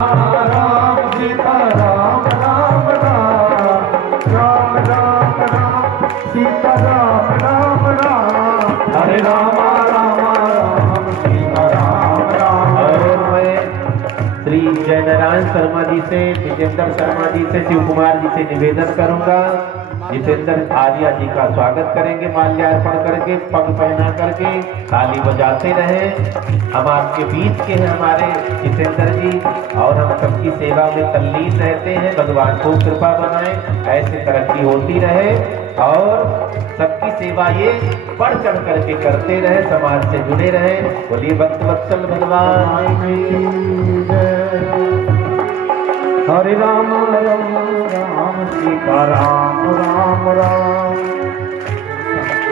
राम सीता राम राम राम राम राम राम सीता राम राम राम हरे राम राम राम सीता राम राम। और मैं श्री जयनारायण शर्मा जी से, विजेंद्र शर्मा जी से, शिव कुमार जी से निवेदन करूंगा, जितेंद्र आर्या जी का स्वागत करेंगे माल्यार्पण करके, पग पहना करके, ताली बजाते रहें। हम आपके बीच के हैं हमारे जितेंद्र जी, और हम सबकी सेवा में तल्लीन रहते हैं। भगवान को कृपा बनाए, ऐसे तरक्की होती रहे और सबकी सेवा ये बढ़ चढ़ करके करते रहे, समाज से जुड़े रहे। बोलिए भक्त वत्सल भगवान की जय। हरे राम राम राम सीता राम राम राम।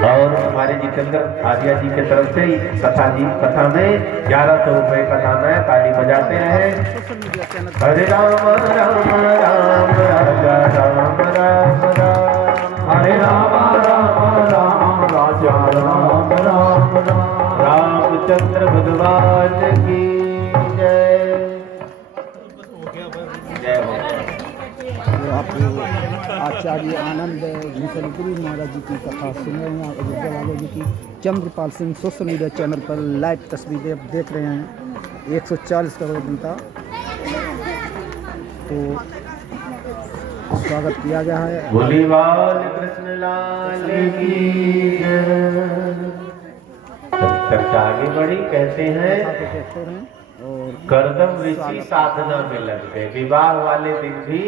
और हमारे जितेंद्र आर्या जी के तरफ से कथा में 1100 रुपए का दान है, ताली बजाते रहे। हरे राम राम राम राजा राम राम राम हरे राम राम राम राजा राम राम राम। रामचंद्र भगवान की जय। जय हो। आप आचार्य आनंद भूषण गिरी महाराज जी की कथा सुन रहे हैं। अयोध्या वाले जी की Chandrapal Singh social media channel पर लाइव तस्वीरें आप देख रहे हैं। 140 करोड़ बनता तो स्वागत किया गया है। बोली बाल कृष्ण लाल की जय। चर्चा आगे बढ़ी। कहते हैं देखते रहें और करदम ऋषि साधना में लग गए। विवाह वाले दिन भी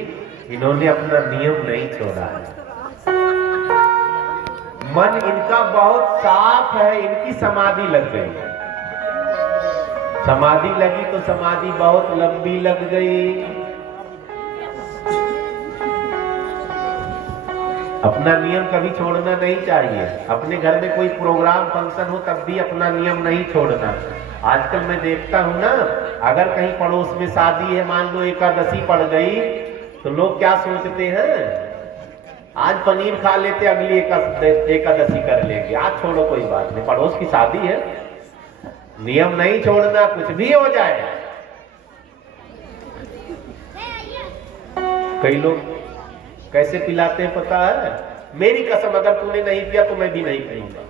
इन्होंने अपना नियम नहीं छोड़ा है। मन इनका बहुत साफ है, इनकी समाधि लग गई। समाधि लगी तो समाधि बहुत लंबी लग गई। अपना नियम कभी छोड़ना नहीं चाहिए। अपने घर में कोई प्रोग्राम फंक्शन हो तब भी अपना नियम नहीं छोड़ना। आजकल मैं देखता हूं ना, अगर कहीं पड़ोस में शादी है, मान लो एकादशी पड़ गई, तो लोग क्या सोचते हैं, आज पनीर खा लेते, अगली एकादशी कर लेंगे। आज छोड़ो, कोई बात नहीं, पड़ोस की शादी है। नियम नहीं छोड़ना, कुछ भी हो जाए। कई लोग कैसे पिलाते हैं पता है? मेरी कसम, अगर तूने नहीं पिया तो मैं भी नहीं पीऊंगा।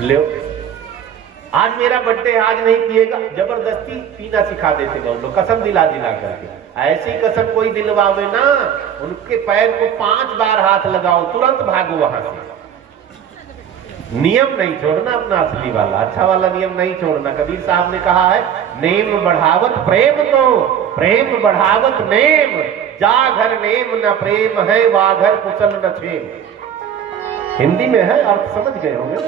ले, आज मेरा बर्थडे, आज नहीं पिएगा, जबरदस्ती पीना सिखा देते हैं लोग, कसम दिला दिला करके। ऐसी कसम कोई दिलवावे ना, उनके पैर को 5 बार हाथ लगाओ, तुरंत भागो वहां से। नियम नहीं छोड़ना अपना, असली वाला अच्छा वाला नियम नहीं छोड़ना। कबीर साहब ने कहा है, नेम बढ़ावत प्रेम को, प्रेम बढ़ावत नेम, जा घर नेम न प्रेम है, वा घर कुशल न छेम। हिंदी में है, आप समझ गए होंगे।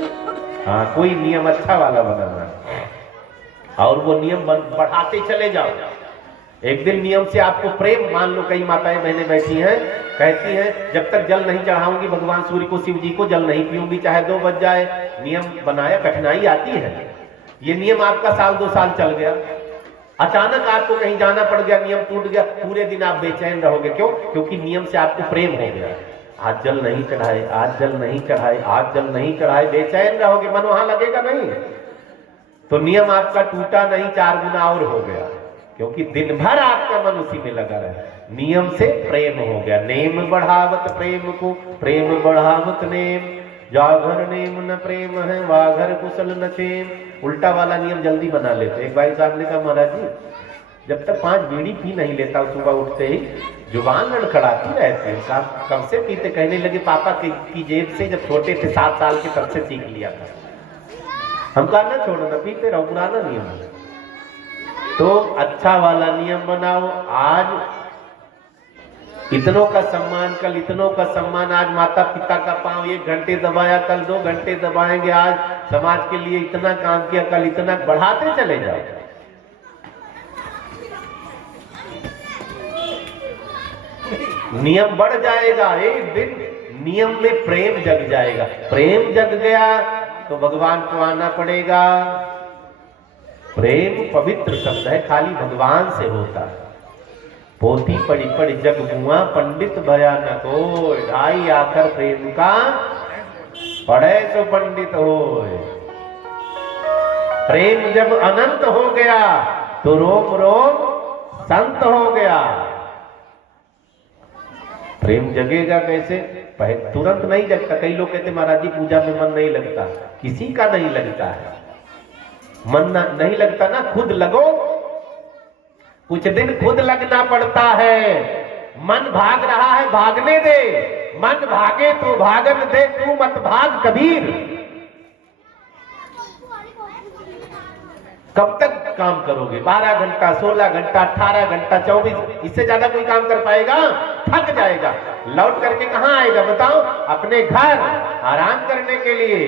हाँ, कोई नियम अच्छा वाला बनाना और वो नियम बढ़ाते चले जाओ। एक दिन नियम से आपको प्रेम, मान लो कई माताएं बहनें बैठी हैं, कहती हैं जब तक जल नहीं चढ़ाऊंगी भगवान सूर्य को, शिव जी को, जल नहीं पीऊंगी चाहे 2 बज जाए। नियम बनाया, कठिनाई आती है। ये नियम आपका 1-2 साल चल गया, अचानक आपको कहीं जाना पड़ गया, नियम टूट गया, पूरे दिन आप बेचैन रहोगे। क्यों? क्योंकि नियम से आपको प्रेम हो गया। आज जल नहीं चढ़ाए, आज जल नहीं चढ़ाए, आज जल नहीं चढ़ाए, बेचैन रहोगे, मन वहां लगेगा नहीं। तो नियम आपका टूटा नहीं, 4 गुना और हो गया, क्योंकि दिन भर आपका मन उसी में लगा रहा। नियम से प्रेम हो गया। नेम बढ़ावत प्रेम को, प्रेम बढ़ावत नेम, जाघर नेम न प्रेम है, वाघर कुशल न छेम। उल्टा वाला नियम जल्दी बना लेते। एक भाई साहब ने कहा, महाराज जी जब तक 5 बीड़ी पी नहीं लेता, सुबह उठते ही जुबान लड़खड़ाती रहती है। साहब कब से पीते? कहने लगे पापा की जेब से, जब छोटे थे 7 साल के, तब से सीख लिया था। हम कहा ना छोड़ना, पीते रहो, पुराना नियम है। तो अच्छा वाला नियम बनाओ। आज इतनों का सम्मान, कल इतनों का सम्मान। आज माता पिता का पांव 1 घंटे दबाया, कल 2 घंटे दबाएंगे। आज समाज के लिए इतना काम किया, कल इतना, बढ़ाते चले जाओ। नियम बढ़ जाएगा, एक दिन नियम में प्रेम जग जाएगा। प्रेम जग गया तो भगवान को आना पड़ेगा। प्रेम पवित्र शब्द है, खाली भगवान से होता है। पोथी पढ़ी पढ़ी जग मुआ, पंडित भया न कोय, ढाई आकर प्रेम का पढ़े तो पंडित होय। प्रेम जब अनंत हो गया तो रोम रोम संत हो गया। प्रेम जगेगा कैसे? तुरंत नहीं जगता। कई लोग कहते महाराज जी पूजा में मन नहीं लगता। किसी का नहीं लगता है, मन नहीं लगता ना, खुद लगो। कुछ दिन खुद लगना पड़ता है। मन भाग रहा है, भागने दे। मन भागे तो भागन दे, तू मत भाग कबीर। कब तक काम करोगे? 12 घंटा, 16 घंटा, 18 घंटा, 24, इससे ज्यादा कोई काम कर पाएगा? थक जाएगा। लौट करके कहां आएगा बताओ? अपने घर आराम करने के लिए।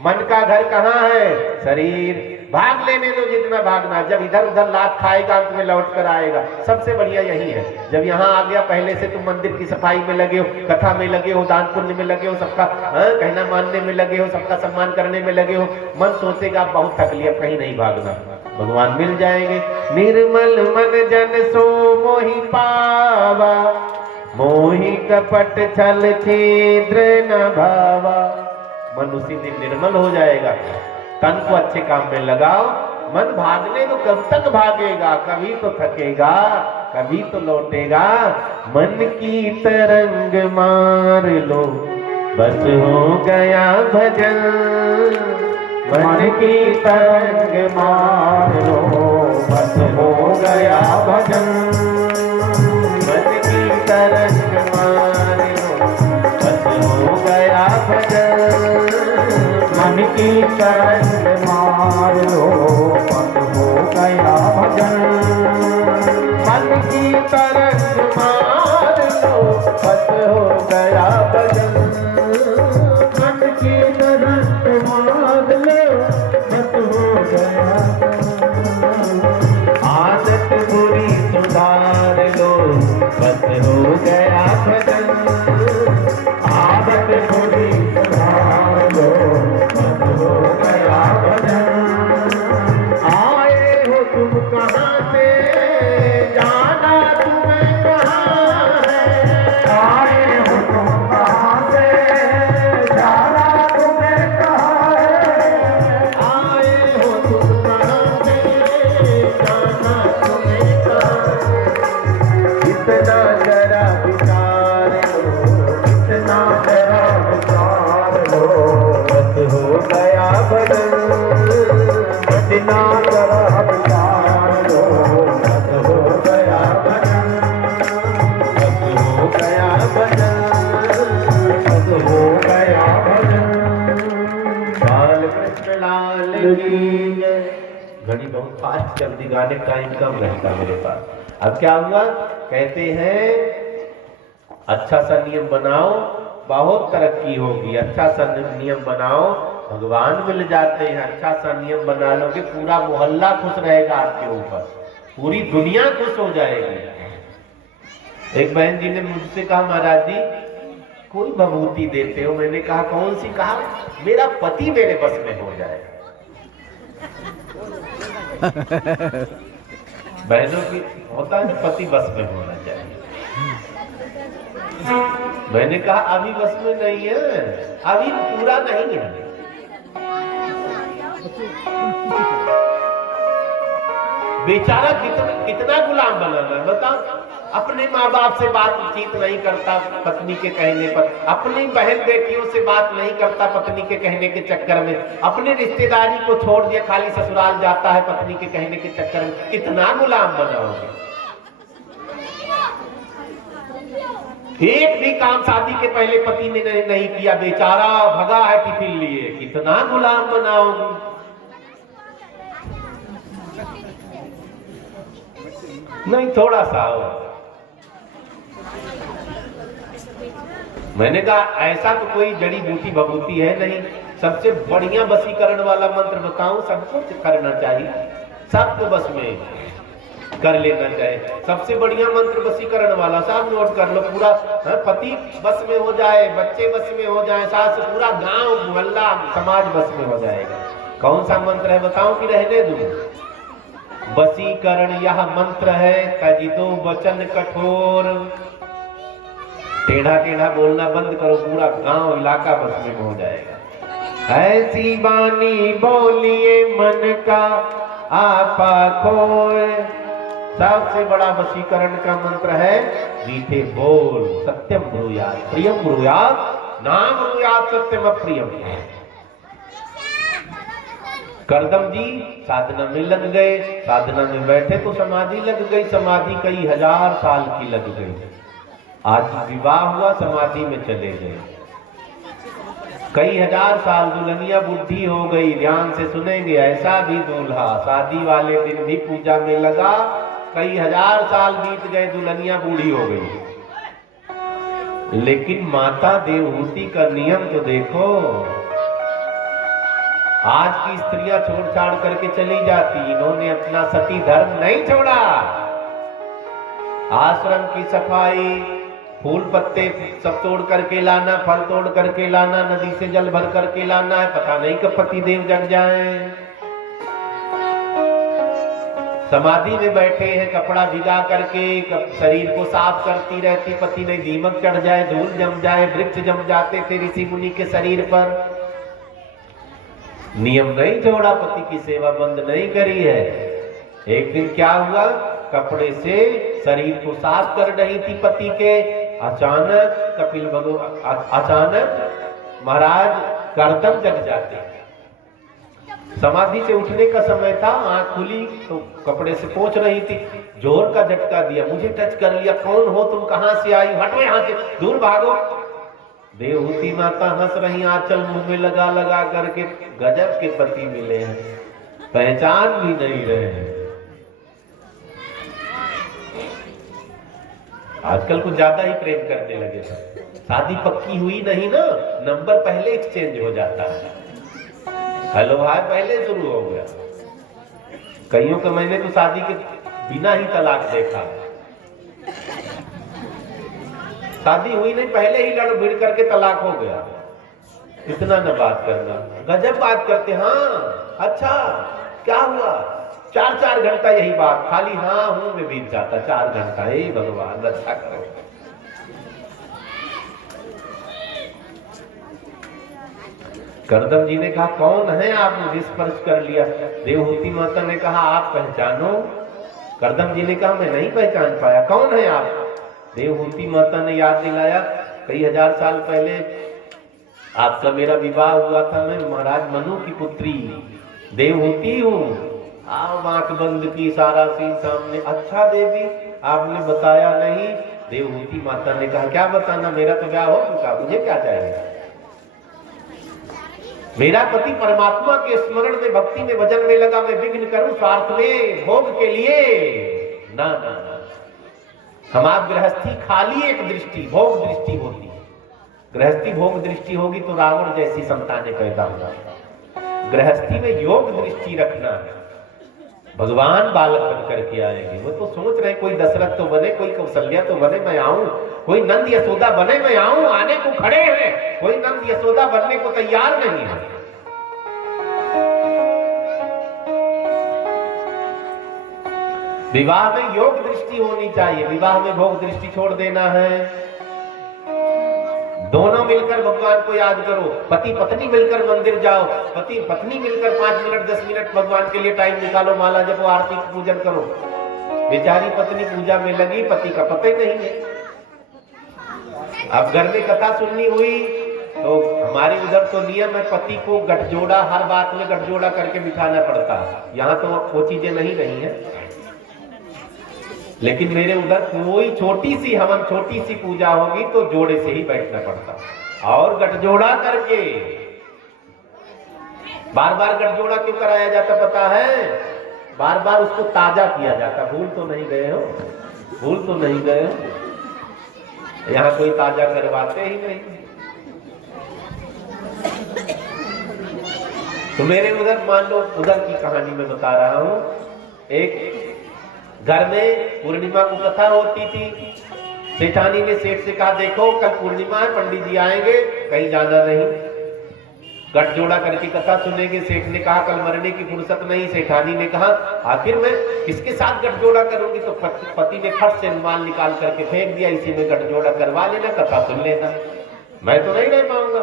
मन का घर कहां है? शरीर। भाग लेने दो जितना भागना। जब इधर उधर लात खाएगा अंत में लौट कर आएगा। सबसे बढ़िया यही है, जब यहाँ आ गया पहले से तुम मंदिर की सफाई में लगे हो, कथा में लगे हो, दान पुण्य में लगे हो, सबका कहना मानने में लगे हो, सबका सम्मान करने में लगे हो। मन सोचेगा बहुत थक लिया, कहीं नहीं भागना, भगवान मिल जाएंगे। निर्मल मन जन सो मोहि पावा, मोहि कपट छल छिद्र न भावा। मन उसी दिन निर्मल हो जाएगा। तन को अच्छे काम में लगाओ। मन भागने तो कब तक भागेगा? कभी तो थकेगा, कभी तो लौटेगा। मन की तरंग मार लो, बस हो गया भजन। मन की तरंग मार लो, बस हो गया भजन। मन की तरंग मार लो, बस हो गया भजन। मन की तरंग मार लो, बस हो गया भजन। मन की तरंग मार लो, बस हो गया भजन। मन की तरंग मार लो, बस हो गया भजन। आदत बुरी सुधार लो, बस हो गया भजन। आदत बुरी सुधार लो, तुम कहाँ से जाना तुम्हें कहाँ है? आए हो तुम कहाँ से जाना तुम्हें कहाँ है? आए हो तुम कहाँ से जाना तुम्हें कहाँ है? इतना जरा विचार लो, इतना जरा विचार लो, बस हो गया भजन। इतना जरा विचार लो, बस हो गया भजन। बस हो गया भजन, बस हो गया भजन। बाल कृष्ण लाल की जय। घड़ी बहुत फास्ट चलती, गाने टाइम कम रहता मेरे पास। अब क्या हुआ? कहते हैं अच्छा सा नियम बनाओ, बहुत तरक्की होगी। अच्छा सा नियम बनाओ, भगवान मिल जाते हैं। अच्छा सा नियम बना लोगे, पूरा मोहल्ला खुश रहेगा आपके ऊपर, पूरी दुनिया खुश हो जाएगी। एक बहन जी ने मुझसे कहा महाराज जी कोई भभूति देते हो? मैंने कहा कौन सी? कहा मेरा पति मेरे बस में हो जाए। बहनों की होता है पति बस में होना चाहिए। मैंने कहा अभी बस में नहीं है, अभी पूरा नहीं है। बेचारा कितना गुलाम बनाना है बताओ। अपने माँ बाप से बातचीत नहीं करता पत्नी के कहने पर, अपनी बहन बेटियों से बात नहीं करता पत्नी के कहने के चक्कर में, अपनी रिश्तेदारी को छोड़ दिया खाली ससुराल जाता है पत्नी के कहने के चक्कर में। कितना गुलाम बनाओगे? एक भी काम शादी के पहले पति ने नहीं किया, बेचारा भगा है टिफिन लिए। कितना गुलाम बनाओगे? नहीं थोड़ा सा हो। मैंने कहा ऐसा तो कोई जड़ी बूटी भभूति है नहीं। सबसे बढ़िया वशीकरण वाला मंत्र बताऊं? सबको करना चाहिए, सबको बस में कर लेना चाहिए। सबसे बढ़िया मंत्र वशीकरण वाला, सब नोट कर लो। पूरा पति बस में हो जाए, बच्चे बस में हो जाए, सास, पूरा गांव मोहल्ला समाज बस में हो जाएगा। कौन सा मंत्र है बताओ कि रहने दूं? वशीकरण यह मंत्र है, तजिदो वचन कठोर। टेढ़ा टेढ़ा बोलना बंद करो, पूरा गांव इलाका बस में हो जाएगा। ऐसी बानी बोलिए मन का आपा खोए, सबसे बड़ा वशीकरण का मंत्र है मीठे बोल। सत्यम ब्रूयात प्रियम ब्रूयात नाम ब्रूयात सत्यम अप्रियम। करदम जी साधना में लग गए, साधना में बैठे तो समाधि लग गई, समाधि कई हजार साल की लग गई। आज विवाह हुआ, समाधि में चले गए, कई हजार साल दुल्हनिया बुद्धि हो गई। ध्यान से सुनेंगे, ऐसा भी दूल्हा शादी वाले दिन भी पूजा में लगा, कई हजार साल बीत गए, दुल्हनिया बूढ़ी हो गई। लेकिन माता देवहूति का नियम तो देखो, आज की स्त्रियां छोड़ छाड़ करके चली जाती, इन्होंने अपना सती धर्म नहीं छोड़ा। आश्रम की सफाई, फूल पत्ते सब तोड़ करके लाना, फल तोड़ करके लाना, नदी से जल भर करके लाना है, पता नहीं कब पति देव जग जाए। समाधि में बैठे हैं, कपड़ा भिगा करके शरीर को साफ करती रहती, पति नहीं दीमक चढ़ जाए, धूल जम जाए, वृक्ष जम जाते थे ऋषि मुनि के शरीर पर। नियम नहीं छोड़ा, पति की सेवा बंद नहीं करी है। एक दिन क्या हुआ, कपड़े से शरीर को साफ कर रही थी पति के, अचानक कपिल भगवान, अचानक महाराज करदम जग जाते। समाधि से उठने का समय था, आंख खुली तो कपड़े से पोंछ रही थी, जोर का झटका दिया, मुझे टच कर लिया, कौन हो तुम, कहां से आई, हटो यहां से, दूर भागो। देवहूति माता हंस रही, आंचल मुंह में लगा लगा करके, गजब के पति मिले हैं, पहचान भी नहीं रहे हैं। आजकल कुछ ज्यादा ही प्रेम करने लगे। शादी पक्की हुई नहीं ना, नंबर पहले एक्सचेंज हो जाता है, हेलो हाय पहले शुरू हो गया। कईयों का मैंने तो शादी के बिना ही तलाक देखा, शादी हुई नहीं पहले ही लड़ भिड़ करके तलाक हो गया। इतना न बात करना, गजब बात करते। हाँ अच्छा क्या हुआ, 4-4 घंटा यही बात, खाली हाँ हूं में बीत जाता 4 घंटा। हे भगवान रक्षा करो। करदम जी ने कहा कौन है आप, मुझे स्पर्श कर लिया। देवहूति माता ने कहा आप पहचानो। करदम जी ने कहा मैं नहीं पहचान पाया, कौन है आप। देवहूति माता ने याद दिलाया, कई हजार साल पहले आपका मेरा विवाह हुआ था, मैं महाराज मनु की पुत्री देवहूति हूँ। आप आंख बंद की, सारा सीन सामने। अच्छा देवी आपने बताया नहीं। देवहूति माता ने कहा क्या बताना, मेरा तो ब्याह हो चुका, मुझे क्या चाहिए। मेरा पति परमात्मा के स्मरण में, भक्ति में, भजन में लगा, मैं विघ्न करूं स्वार्थ में, भोग के लिए ना ना ना। हमारी गृहस्थी खाली एक दृष्टि, भोग दृष्टि होती है। गृहस्थी भोग दृष्टि होगी तो रावण जैसी संतानें पैदा होंगी। गृहस्थी में योग दृष्टि रखना है, भगवान बालक बन करके आएंगे। वो तो सोच रहे कोई दशरथ तो बने, कोई कौशल्या तो बने मैं आऊं, कोई नंद यशोदा बने मैं आऊं, आने को खड़े हैं, कोई नंद यशोदा बनने को तैयार नहीं है। विवाह में योग दृष्टि होनी चाहिए, विवाह में भोग दृष्टि छोड़ देना है। दोनों मिलकर भगवान को याद करो, पति पत्नी मिलकर मंदिर जाओ, पति पत्नी मिलकर 5 मिनट 10 मिनट भगवान के लिए टाइम निकालो, माला जपो, आरती पूजन करो। बेचारी पत्नी पूजा में लगी, पति का पता ही नहीं है। अब घर में कथा सुननी हुई तो हमारे उधर तो नियम है, पति को गठजोड़ा, हर बात में गठजोड़ा करके बिठाना पड़ता है। यहाँ तो वो चीजें नहीं रही है, लेकिन मेरे उधर कोई छोटी सी हवन, छोटी सी पूजा होगी तो जोड़े से ही बैठना पड़ता। और गठजोड़ा करके, बार बार गठजोड़ा क्यों कराया जाता पता है, बार बार उसको ताजा किया जाता। भूल तो नहीं गए हो, भूल तो नहीं गए हो, यहाँ कोई ताजा करवाते ही नहीं। तो मेरे उधर मान लो, उधर की कहानी में बता रहा हूं। एक घर में पूर्णिमा को कथा होती थी, सेठानी ने सेठ से कहा देखो कल पूर्णिमा है, पंडित जी आएंगे, कहीं जाना नहीं, गठजोड़ा करके कथा सुनेंगे। सेठ ने कहा कल मरने की फुर्सत नहीं। सेठानी ने कहा आखिर मैं किसके साथ गठजोड़ा करूंगी। तो पति ने फट से रुमाल निकाल करके फेंक दिया, इसी में गठजोड़ा करवा लेना, कथा सुन लेना, मैं तो नहीं रह पाऊंगा।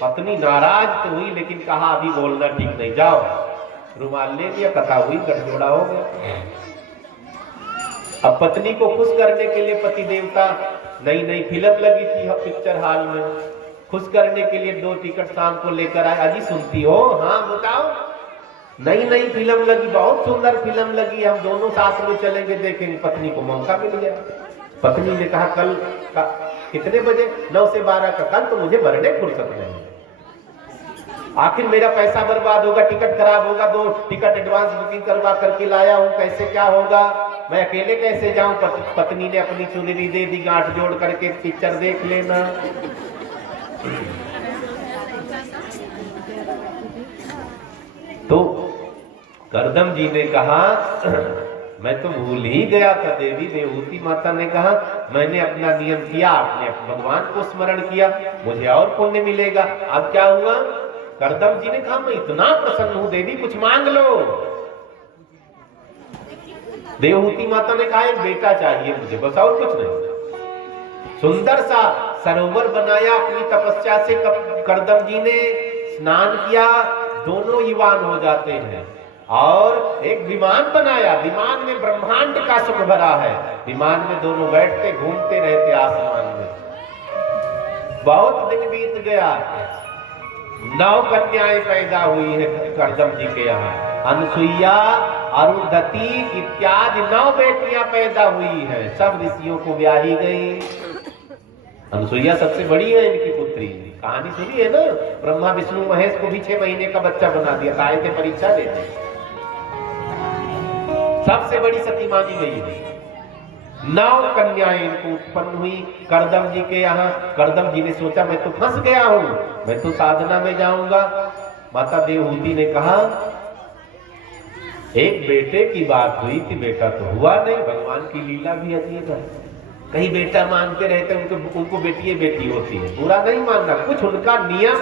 पत्नी नाराज तो हुई, लेकिन कहा अभी बोलना ठीक नहीं, जाओ। रुमाल ले लिया, कथा हुई, गठजोड़ा हो गया। अब पत्नी को खुश करने के लिए पति देवता, नई नई फिल्म लगी थी पिक्चर हॉल में, खुश करने के लिए 2 टिकट शाम को लेकर आए। अजी सुनती हो? हाँ बताओ। नई नई फिल्म लगी, बहुत सुंदर फिल्म लगी, हम दोनों साथ में चलेंगे देखेंगे। पत्नी को मौका मिल गया। पत्नी ने कहा कल का कितने बजे? 9 से 12 का। कल तो मुझे मरने फुर्सत नहीं, आखिर मेरा पैसा बर्बाद होगा, टिकट खराब होगा, 2 टिकट एडवांस बुकिंग करवा करके लाया हूँ, कैसे क्या होगा, मैं अकेले कैसे जाऊं? पत्नी ने अपनी चुनरी दे दी, गांठ जोड़ करके पिक्चर देख लेना। तो करदम जी ने कहा मैं तो भूल ही गया था। देवी देवहूति माता ने कहा मैंने अपना नियम किया, आपने भगवान को स्मरण किया, मुझे और पुण्य मिलेगा। अब क्या हुआ? करदम जी ने कहा मैं इतना प्रसन्न हूं देवी, कुछ मांग लो। देवहूति माता ने कहा एक बेटा चाहिए मुझे, बस और कुछ नहीं। सुंदर सा सरोवर बनाया अपनी तपस्या से करदम जी ने, स्नान किया, दोनों युवान हो जाते हैं। और एक विमान बनाया, विमान में ब्रह्मांड का सुख भरा है, विमान में दोनों बैठते घूमते रहते आसमान में। बहुत दिन बीत गया, 9 कन्याएं पैदा हुई है करदम जी के यहाँ। अनसुईया, अरुंधति इत्यादि 9 बेटियां पैदा हुई हैं, सब ऋषियों को ब्याही गई। अनसुईया सबसे बड़ी है इनकी पुत्री। कहानी सुनी है ना, ब्रह्मा विष्णु महेश को भी 6 महीने का बच्चा बना दिया, आए थे परीक्षा देते। सबसे बड़ी सती मानी गई है। 9 कन्याएं इनको उत्पन्न हुई करदम जी के यहाँ। करदम जी ने सोचा मैं तो फंस गया हूं, मैं तो साधना में जाऊंगा। माता देवहूति ने कहा एक बेटे की बात हुई थी, बेटा तो हुआ नहीं। भगवान की लीला भी अजीब है, कहीं बेटा मानते रहते उनको बेटी बेटी होती है। बुरा नहीं मानना, कुछ उनका नियम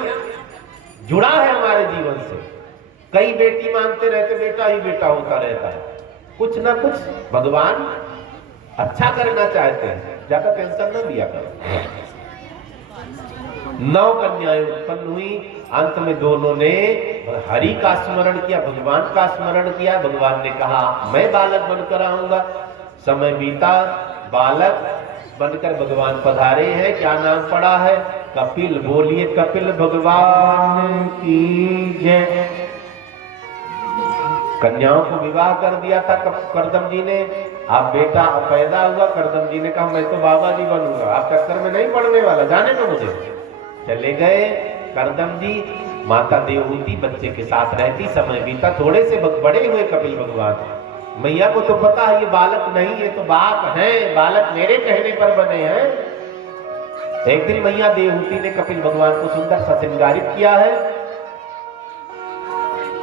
जुड़ा है हमारे जीवन से। कई बेटी मानते रहते, बेटा ही बेटा होता रहता है। कुछ ना कुछ भगवान अच्छा करना चाहते हैं, ज्यादा टेंशन न लिया करो। 9 कन्याएं उत्पन्न हुई। अंत में दोनों ने हरि का स्मरण किया, भगवान का स्मरण किया। भगवान ने कहा मैं बालक बनकर आऊंगा। समय बीता, बालक बनकर भगवान पधारे हैं। क्या नाम पड़ा है? कपिल। बोलिए कपिल भगवान की जय। कन्याओं को विवाह कर दिया था करदम जी ने। आप बेटा पैदा हुआ, करदम जी ने कहा मैं तो बाबा जी बनूंगा, आप चक्कर में नहीं पड़ने वाला, जाने दो मुझे। चले गए करदम जी। माता देवहूति बच्चे के साथ रहती। समय बीता, थोड़े से बड़े हुए कपिल भगवान। मैया को तो पता है ये बालक नहीं है, तो बाप हैं, बालक मेरे कहने पर बने हैं। एक दिन मैया देवहूति ने कपिल भगवान को सुंदर सा श्रृंगारित किया है,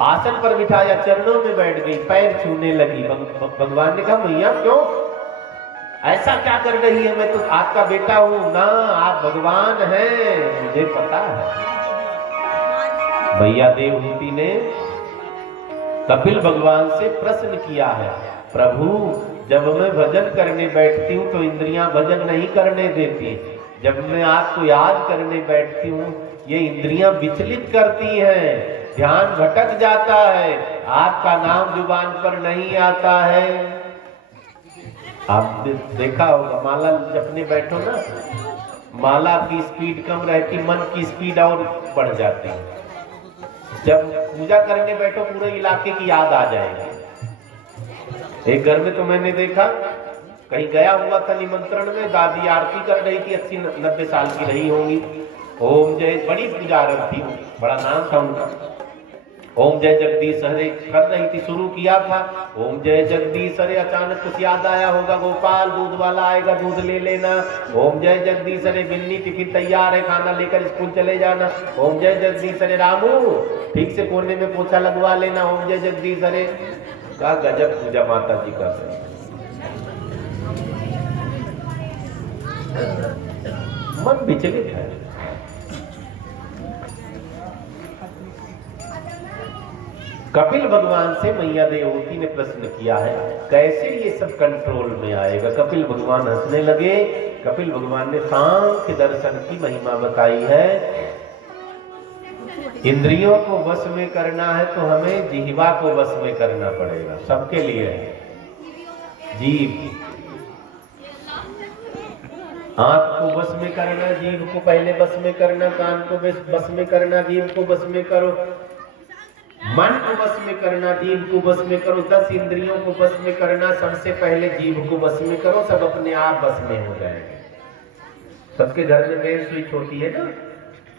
आसन पर बिठाया, चरणों में बैठ गई, पैर छूने लगी। भगवान ने कहा मैया क्यों ऐसा क्या कर रही है? मैं तो आपका बेटा हूं ना, आप भगवान हैं, मुझे पता है। मैया देवहूति ने कपिल भगवान से प्रश्न किया है, प्रभु जब मैं भजन करने बैठती हूँ तो इंद्रियां भजन नहीं करने देती, जब मैं आपको याद करने बैठती हूँ ये इंद्रियां विचलित करती हैं, ध्यान भटक जाता है, आपका नाम जुबान पर नहीं आता है। आप देखा होगा माला जपने बैठो ना, माला की स्पीड कम रहती, मन की स्पीड और बढ़ जाती है। जब पूजा करने बैठो पूरे इलाके की याद आ जाएगी। एक घर में तो मैंने देखा, कहीं गया हुआ था निमंत्रण में, दादी आरती कर रही थी, 80-90 साल की रही होंगी। ओम जय, बड़ी पुजारन थी, बड़ा नाम था उनका। ओम जय जगदीश हरे कर रही थी, शुरू किया था ओम जय जगदीश हरे, अचानक कुछ याद आया होगा, गोपाल दूध वाला आएगा दूध ले लेना। ओम जय जगदीश हरे, बिन्नी टिफिन तैयार है, खाना लेकर स्कूल चले जाना। ओम जय जगदीश हरे, रामू ठीक से कोने में पोछा लगवा लेना। ओम जय जगदीश हरे। का गजब पूजा माता जी कर रहे, मन विचलित है। कपिल भगवान से मैया देवहूति ने प्रश्न किया है कैसे ये सब कंट्रोल में आएगा। कपिल भगवान हंसने लगे। कपिल भगवान ने सांख्य दर्शन की महिमा बताई है। इंद्रियों को वश में करना है तो हमें जिह्वा को वश में करना पड़ेगा। सबके लिए है जीभ, आंख को बस में करना, जीभ को पहले बस में करना, कान को बस में करना, जीभ को बस में करो, मन को बस में करना, जीभ को बस में करो, 10 इंद्रियों को बस में करना, सबसे पहले जीभ को बस में करो, सब अपने आप बस में हो जाएंगे। सबके घर में मेन स्विच होती है ना,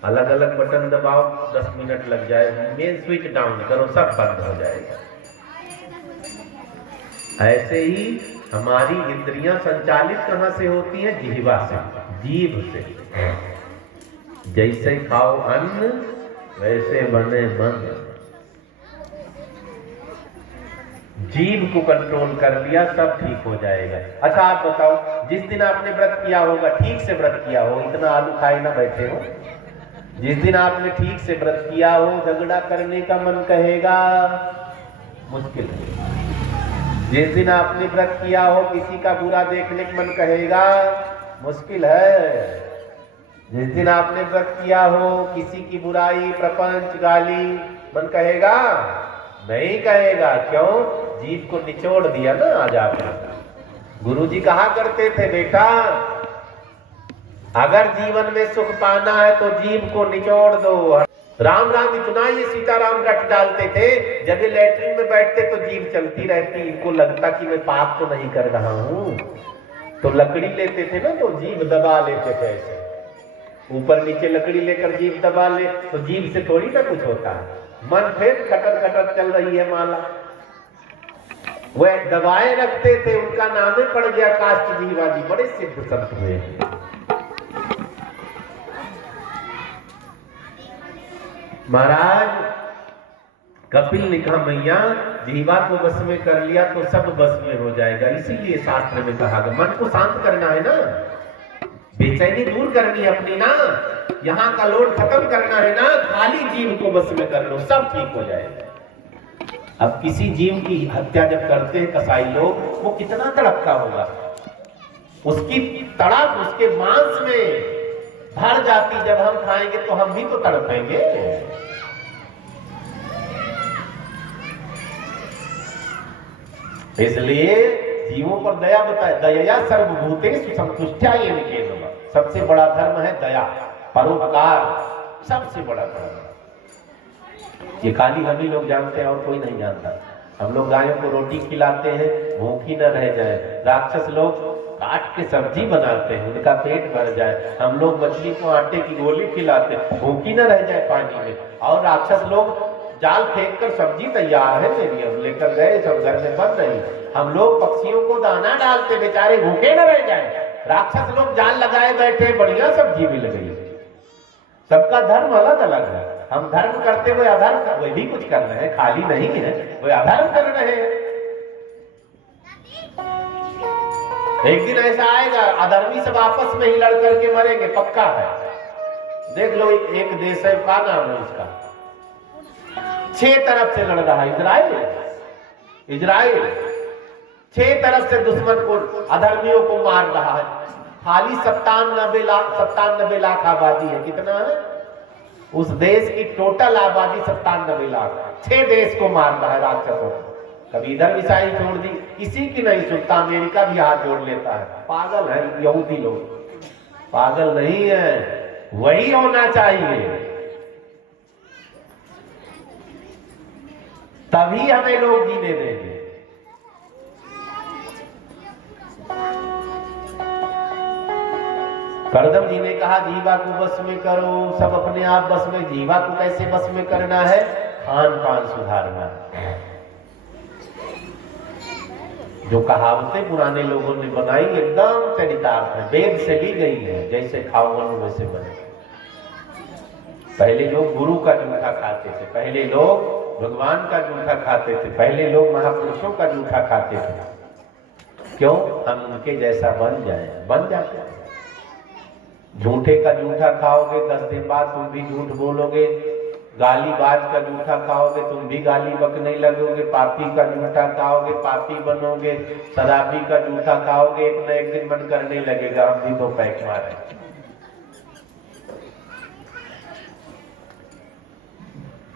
अलग अलग बटन दबाओ, 10 मिनट लग जाए, मेन स्विच डाउन करो, सब बंद हो जाएगा। ऐसे ही हमारी इंद्रियां संचालित कहां से होती है? जिह्वा से, जीभ से। जैसे खाओ अन्न वैसे बने मन। जीभ को कंट्रोल कर लिया, सब ठीक हो जाएगा। अच्छा आप बताओ, जिस दिन आपने व्रत किया होगा, ठीक से व्रत किया हो, इतना आलू खाए ना बैठे हो, जिस दिन आपने ठीक से व्रत किया हो, झगड़ा करने का मन कहेगा? मुश्किल है। जिस दिन आपने व्रत किया हो, किसी का बुरा देखने का मन कहेगा? मुश्किल है। जिस दिन आपने व्रत किया हो, किसी की बुराई, प्रपंच, गाली मन कहेगा? नहीं कहेगा। क्यों? जीभ को निचोड़ दिया ना आज आपने। गुरुजी कहा करते थे, बेटा अगर जीवन में सुख पाना है तो जीभ को निचोड़ दो। राम राम इतना ये सीताराम रट डालते थे, जब ये लैट्रिन में बैठते तो जीभ चलती रहती, इनको लगता कि मैं पाप तो नहीं कर रहा हूं, तो लकड़ी लेते थे ना, तो जीभ दबा लेते थे ऐसे, ऊपर नीचे लकड़ी लेकर जीभ दबा ले, तो जीभ से थोड़ी ना कुछ होता है। मन फिर खटर खटर चल रही है माला, वह दबाए रखते थे, उनका नाम ही पड़ गया काष्ठ जीवाजी, बड़े सिद्ध संत हुए। महाराज कपिल ने कहा, मैया जीवा को बस में कर लिया तो सब बस में हो जाएगा। इसीलिए शास्त्र में कहा गया, मन को शांत करना है ना, बेचैनी दूर करनी है अपनी ना, यहाँ का लोड खत्म करना है ना, खाली जीव को बस में कर लो, सब ठीक हो जाएगा। अब किसी जीव की हत्या जब करते हैं कसाई लोग, वो कितना तड़पता होगा, उसकी तड़प उसके मांस में भर जाती, जब हम खाएंगे तो हम भी तो तड़पेंगे। इसलिए जीवों पर दया बताए, दया सर्वभूतेषु संतुष्टया येन केवलम। सबसे बड़ा धर्म है दया, परोपकार, सबसे बड़ा धर्म। ये खाली हम ही लोग जानते हैं और कोई नहीं जानता। हम लोग गायों को रोटी खिलाते हैं, भूखी न रह जाए। राक्षस लोग काट के सब्जी बनाते हैं, उनका पेट भर जाए। हम लोग मछली को आटे की गोली खिलाते हैं, भूखी न रह जाए पानी में। और राक्षस लोग जाल फेंक कर सब्जी तैयार है मेरी, अब लेकर गए, सब घर में बन रही। हम लोग पक्षियों को दाना डालते, बेचारे भूखे न रह जाए। राक्षस लोग जाल लगाए बैठे, बढ़िया सब्जी मिल गई। सबका धर्म अलग अलग है। हम धर्म करते हुए अधर्म, वे भी कुछ कर रहे हैं, खाली नहीं है, वे अधर्म कर रहे हैं। एक दिन ऐसा आएगा, अधर्मी सब आपस में ही लड़ करके मरेंगे, पक्का है। देख लो, एक देश है, क्या नाम है उसका, 6 तरफ से लड़ रहा है, इजराइल 6 तरफ से दुश्मन को, अधर्मियों को मार रहा है। खाली 97 लाख आबादी है। कितना है उस देश की टोटल आबादी? 97 लाख। 6 देश को मार रहा है राक्षसों को। कभी इधर मिसाइल छोड़ दी, किसी की नहीं सुनता। अमेरिका भी हाथ जोड़ लेता है। पागल है यहूदी लोग, पागल नहीं है, वही होना चाहिए, तभी हमें लोग जीने देंगे। करदम जी ने कहा, जीवा को बस में करो, सब अपने आप बस में। जीवा को कैसे बस में करना है? खान पान सुधारना। जो कहावतें पुराने लोगों ने बनाई एकदम चरितार्थ है, वेद से ली गई है। जैसे खाओ मन वैसे बने। पहले लोग गुरु का जूठा खाते थे, पहले लोग भगवान का जूठा खाते थे, पहले लोग महापुरुषों का जूठा खाते थे। क्यों? हम उनके जैसा बन जाते हैं। झूठे का जूठा खाओगे, 10 दिन बाद तुम भी झूठ बोलोगे। गाली बाज का जूठा खाओगे, तुम भी गाली बकने लगोगे। पापी का जूठा खाओगे, पापी बनोगे। शराबी का जूठा खाओगे, एक न एक दिन मन करने लगेगा हम भी तो पैक मारे।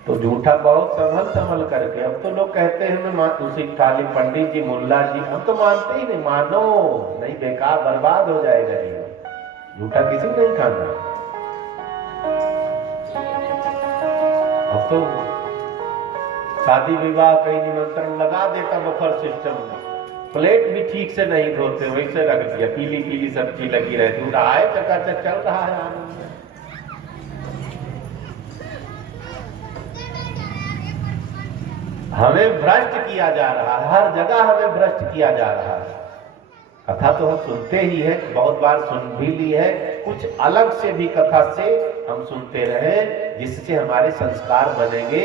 तो जूठा बहुत संभल करके। अब तो लोग कहते हैं मैं उसी खाली पंडित जी, मुल्ला जी, हम तो मानते ही नहीं। मानो नहीं, बेकार बर्बाद हो जाएगा जीवन। झूठा किसी को नहीं खाना। अब तो शादी विवाह कहीं निमंत्रण लगा देता बफर सिस्टम में, प्लेट भी ठीक से नहीं धोते, वैसे रख दिया, पीली पीली सब्जी लगी रहती, उठा है चकाचक चल रहा है आनंद। हमें भ्रष्ट किया जा रहा है, हर जगह हमें भ्रष्ट किया जा रहा है। कथा तो हम सुनते ही है, बहुत बार सुन भी ली है, कुछ अलग से भी कथा से हम सुनते रहे, जिससे हमारे संस्कार बनेंगे,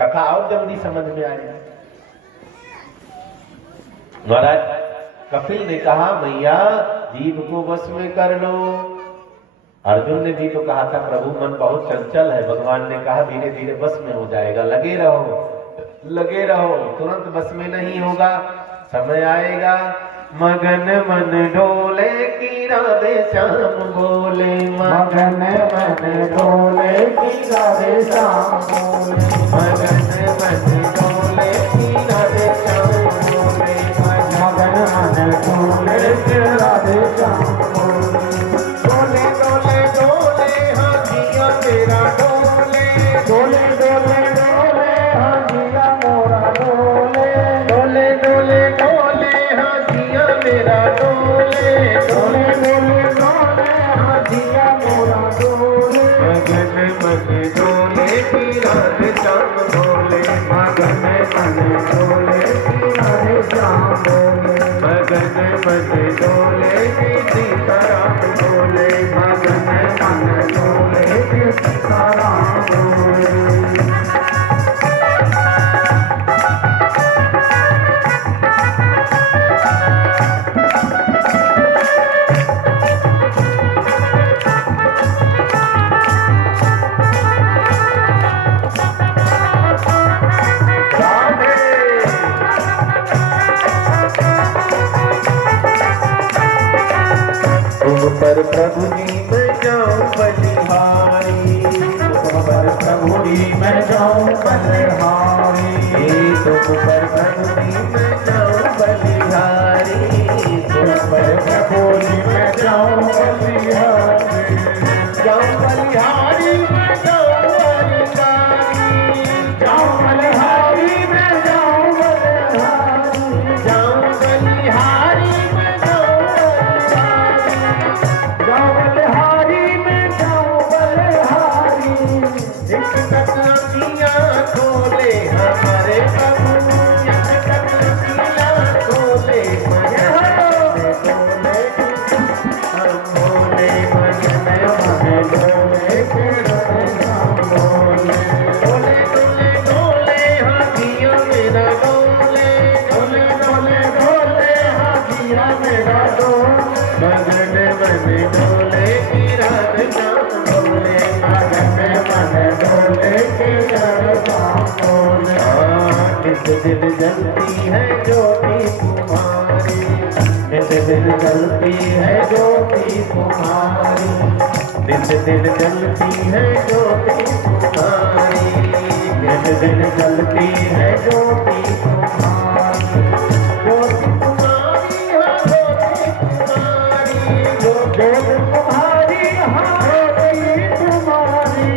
कथा और जल्दी समझ में आएगी। महाराज कपिल ने कहा मैया जीभ को वश में कर लो। अर्जुन ने भी तो कहा था प्रभु मन बहुत चंचल है, भगवान ने कहा धीरे धीरे बस में हो जाएगा, लगे रहो लगे रहो, तुरंत बस में नहीं होगा, समय आएगा। मगन मन डोले की राधे श्याम बोले, मगन मन डोले की राधे श्याम बोले, मगन मन डोले की राधे श्याम बोले, मगन मन डोले की राधे श्याम बोले। डोले डोले डोले हाथिया तेरा डोले, डोले डोले डोले हाजिया मोरा डोले, डोले डोले डोले हाथिया मेरा डोले, डोले डोले डोले हाजिया मोरा डोले। मगन मन डोले की राधे श्याम बोले, मगन मन डोले की राधे श्याम बोले, मगन मन डोले की सीताराम बोले, मगन मन डोले की सीताराम बोले। तुम पर प्रभु जी मैं जाऊं बलिहारी, तुम पर प्रभु जी मैं जाऊं बलिहारी, तुम पर प्रभु जी मैं जाऊं बलिहारी, तुम पर प्रभु जी मैं जाऊं बलिहारी, जाऊं बलिहारी मैं जाऊं बलिहारी, जाऊं बलिहारी मैं जाऊं बलिहारी, जाऊं बलिहारी मैं जाऊं बलिहारी, जाऊं बलिहारी मैं जाऊं बलिहारी। एक तकलियां खोले हमारे प्रभु, एक तकलियां खोले मगन डोले, हम बोले मगन मन डोले, डोले डोले डोले हाथिया मेरा डोले, डोले डोले डोले हाजिया मेरा डोले, मगन मन डोले की राधे श्याम बोले, मगन मन डोले के श्याम बोले। नित दिन जलती है ज्योति तुम्हारी, नित दिन जलती है ज्योति तुम्हारी, नित दिन जलती है ज्योति तुम्हारी, नित दिन जलती है ज्योति तुम्हारी, ज्योति तुम्हारी है ज्योति तुम्हारी, ज्योति तुम्हारी हाथी तुम्हारी,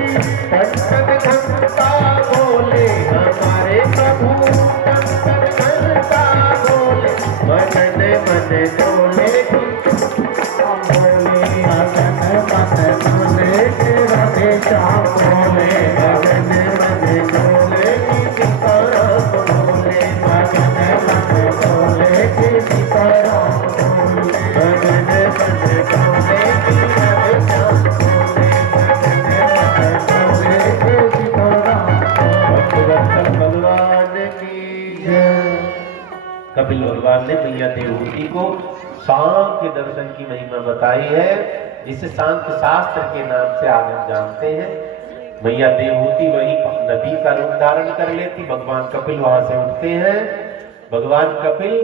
टन घंटा बोले हमारे प्रभु, टन घंटा बोले मगन मन डोले, श्याम बोले मगन मन डोले के राधे श्याम बोले, मगन मन डोले की सीताराम बोले, मगन मन डोले के सीताराम बोले, मगन मन डोले की राधे श्याम बोले, मगन डोले के सीताराम भक्तवत्सल भगवान की जय। कपिल भगवान ने मैया देवहूति को सांख्य दर्शन की महिमा बताई है, जिसे सांख्य शास्त्र के नाम से आप जानते हैं। मैया देवहूति वही नदी का रूप धारण कर लेती, भगवान कपिल वहां से उठते हैं, भगवान कपिल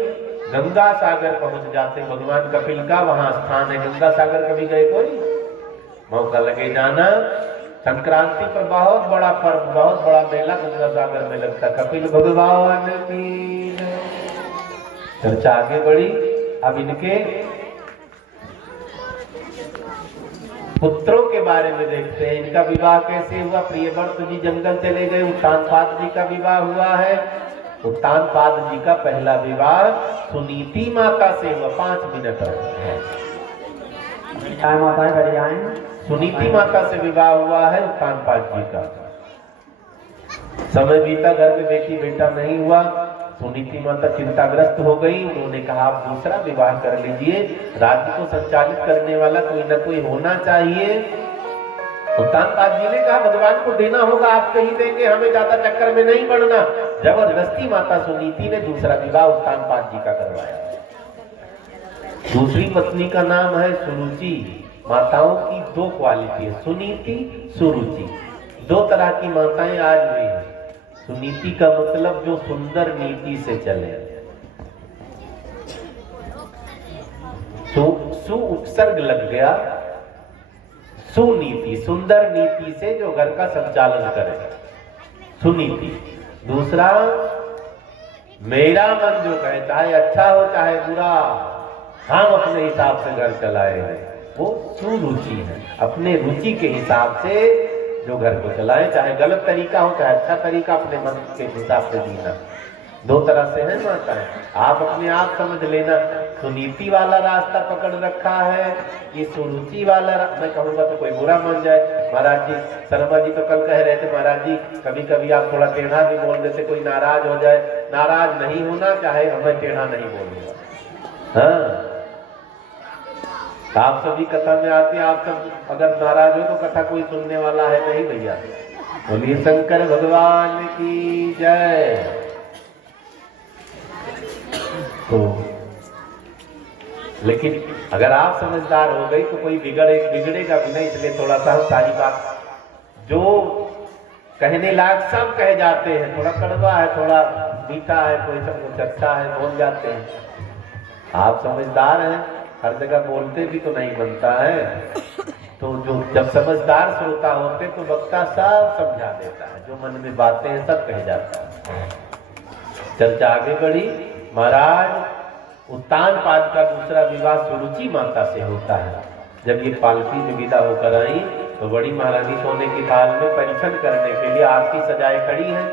गंगा सागर पहुंच जाते हैं। भगवान कपिल का वहां स्थान है, गंगा सागर कभी गए कोई? मौका लगे जाना। संक्रांति पर बहुत बड़ा पर्व, बहुत बड़ा मेला गंगा सागर में लगता है। कपिल भगवान की चर्चा आगे बढ़ी। अब इनके पुत्रों के बारे में देखते हैं, इनका विवाह कैसे हुआ। प्रियव्रत जी जंगल चले गए, उत्तानपाद जी का विवाह हुआ है। उत्तानपाद जी का पहला विवाह सुनीति माता से हुआ। 5 मिनट है, माताएं बैठ जाएं। सुनीति माता से विवाह हुआ है उत्तानपाद जी का। समय बीता, घर में बेटी बेटा नहीं हुआ। सुनीति माता चिंताग्रस्त हो गई। उन्होंने कहा आप दूसरा विवाह कर लीजिए, राज्य को संचालित करने वाला कोई ना कोई होना चाहिए। उत्तानपाद जी ने कहा भगवान को देना होगा, आप कहीं देंगे, हमें ज्यादा चक्कर में नहीं पड़ना। जबरदस्ती माता सुनीति ने दूसरा विवाह उत्तानपाद जी का करवाया। दूसरी पत्नी का नाम है सुरुचि। माताओं की 2 क्वालिटी है, सुनीति सुरुचि। 2 तरह की माताएं आज भी हैं। सुनीति का मतलब जो सुंदर नीति से चले, सु उपसर्ग लग गया, सुनीति सुंदर नीति से जो घर का संचालन करे, सुनीति। दूसरा मेरा मन जो कहे, चाहे अच्छा हो चाहे बुरा, हम अपने हिसाब से घर चलाए हैं, वो सुरुचि है। अपने रुचि के हिसाब से जो घर को चलाए, चाहे गलत तरीका हो चाहे अच्छा तरीका, अपने मन के हिसाब से जीना। 2 तरह से है माताएं, आप अपने आप समझ लेना। सुनीति वाला रास्ता पकड़ रखा है, ये सुरुचि वाला। मैं कहूँगा तो कोई बुरा मान जाए। महाराज जी, शर्मा जी तो कल कह रहे थे, महाराज जी कभी कभी आप थोड़ा टेढ़ा भी बोल देते, कोई नाराज हो जाए। नाराज नहीं होना, चाहे हमें टेढ़ा नहीं बोलूंगा। हाँ, आप सभी कथा में आते हैं, आप सब अगर नाराज हो तो कथा कोई सुनने वाला है नहीं भैया। बोलिए शंकर भगवान की जय। तो लेकिन अगर आप समझदार हो गई तो कोई बिगड़ेगा भी नहीं। इसलिए थोड़ा सा सारी बात जो कहने लायक सब कह जाते हैं, थोड़ा कड़वा है, थोड़ा मीठा है, कोई सब कुछ अच्छा है, बोल जाते हैं। आप समझदार हैं, हर जगह बोलते भी तो नहीं बनता है। तो जो जब समझदार श्रोता होते तो वक्ता सब समझा देता है, जो मन में बातें हैं सब कह जाता है। चर्चा आगे बढ़ी। महाराज उत्तानपाद का दूसरा विवाह सुरुचि माता से होता है। जब ये पालकी में विदा होकर आई तो बड़ी महारानी सोने की थाल में परीक्षण करने के लिए आरती सजाए खड़ी है।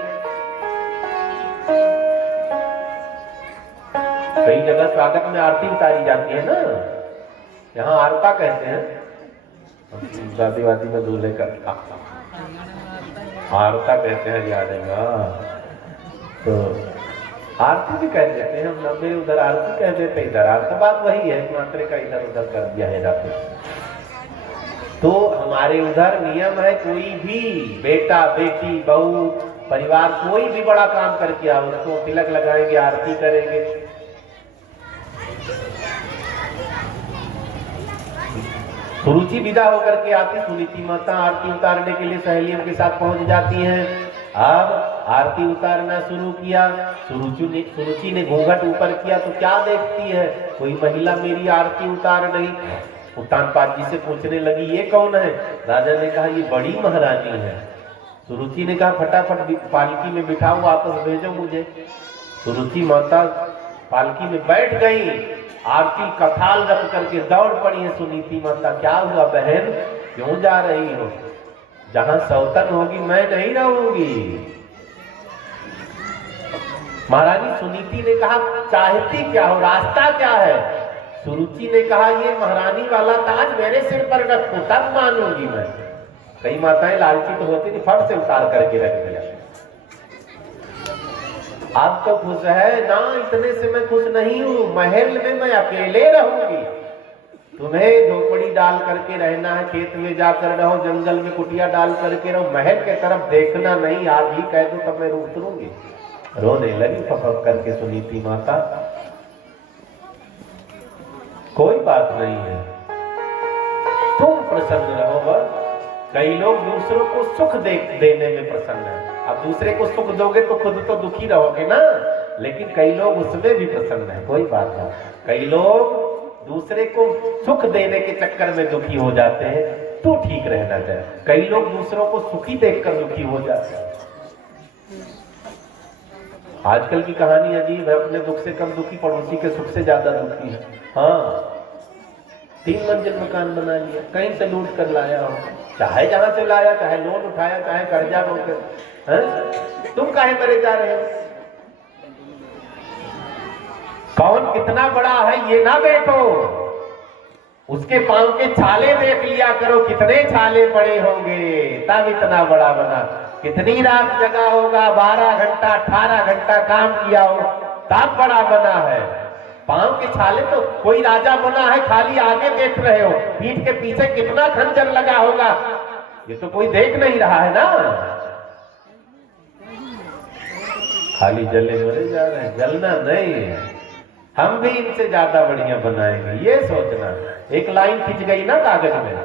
कई जगह स्वागत में आरती उतारी जाती है ना, यहाँ आरता कहते हैं। शादीवादी में दूल्हे का आरता कहते हैं, याद है। तो आरती भी कह देते हैं हम, मेरे उधर आरती कह देते, इधर आरती। बात वही है, मात्रे का इधर उधर कर दिया है जाते। तो हमारे उधर नियम है, कोई भी बेटा बेटी बहू परिवार कोई भी बड़ा काम करके आओ, उसको तिलक लगाएंगे, आरती करेंगे। सुरुचि विदा होकर के आती, सुनीति माता आरती उतारने के लिए सहेलियों के साथ पहुंच जाती हैं। अब आरती उतारना शुरू किया। सुरुचि ने घूंघट ऊपर किया तो क्या देखती है, कोई महिला मेरी आरती उतार रही। उत्तानपाद जी से पूछने लगी ये कौन है। राजा ने कहा ये बड़ी महारानी है। सुरुचि ने कहा फटाफट पालकी में बिठाओ, वापस भेजो मुझे। सुरुचि माता पालकी में बैठ गई, आरती कथाल रख करके दौड़ पड़ी है। सुनीति माता क्या हुआ बहन, क्यों जा रही हो? जहां सौतन होगी मैं नहीं रहूंगी। महारानी सुनीति ने कहा चाहती क्या हो, रास्ता क्या है? सुरुचि ने कहा ये महारानी वाला ताज मेरे सिर पर रखो तब मानूंगी मैं। कई माताएं लालची तो होती थी, फट से उतार करके रख दिया। अब तो खुश है ना, इतने से मैं खुश नहीं हूं, महल में मैं अकेले रहूंगी। तुम्हें झोपड़ी डाल करके रहना है, खेत में जाकर रहो, जंगल में कुटिया डाल करके रहो, महल के तरफ देखना नहीं। आज ही कह दो तब मैं उतरूंगी। रोने लगी फपक करके सुनीति माता। कोई बात नहीं है, तुम प्रसन्न रहो बस। कई लोग दूसरों को सुख देने में प्रसन्न है। अब दूसरे को सुख दोगे तो खुद तो दुखी रहोगे ना, लेकिन कई लोग उसमें भी प्रसन्न है। कोई बात नहीं, कई लोग दूसरे को सुख देने के चक्कर में दुखी हो जाते हैं, तो ठीक रहना चाहिए। कई लोग दूसरों को सुखी देखकर दुखी हो जाते हैं। आजकल की कहानी अजीब है, अपने दुख से कम दुखी, पड़ोसी के सुख से ज्यादा दुखी है। हाँ, 3 मंजिल मकान बना लिया, कहीं से लूट कर लाया हो, चाहे जहां से लाया, चाहे लोन उठाया, चाहे कर्जा होकर, तुम काहे मरे जा रहे हो? कौन कितना बड़ा है ये ना देखो, उसके पांव के छाले देख लिया करो, कितने छाले पड़े होंगे तब इतना बड़ा बना। कितनी रात जगा होगा, 12 घंटा 18 घंटा काम किया हो तब बड़ा बना है। पांव के छाले तो कोई राजा बना है, खाली आगे देख रहे हो, पीठ के पीछे कितना खंजर लगा होगा ये तो कोई देख नहीं रहा है ना। खाली जले मरे जा रहे हैं, जलना नहीं, हम भी इनसे ज्यादा बढ़िया बनाएंगे ये सोचना। एक लाइन खिंच गई ना कागज में,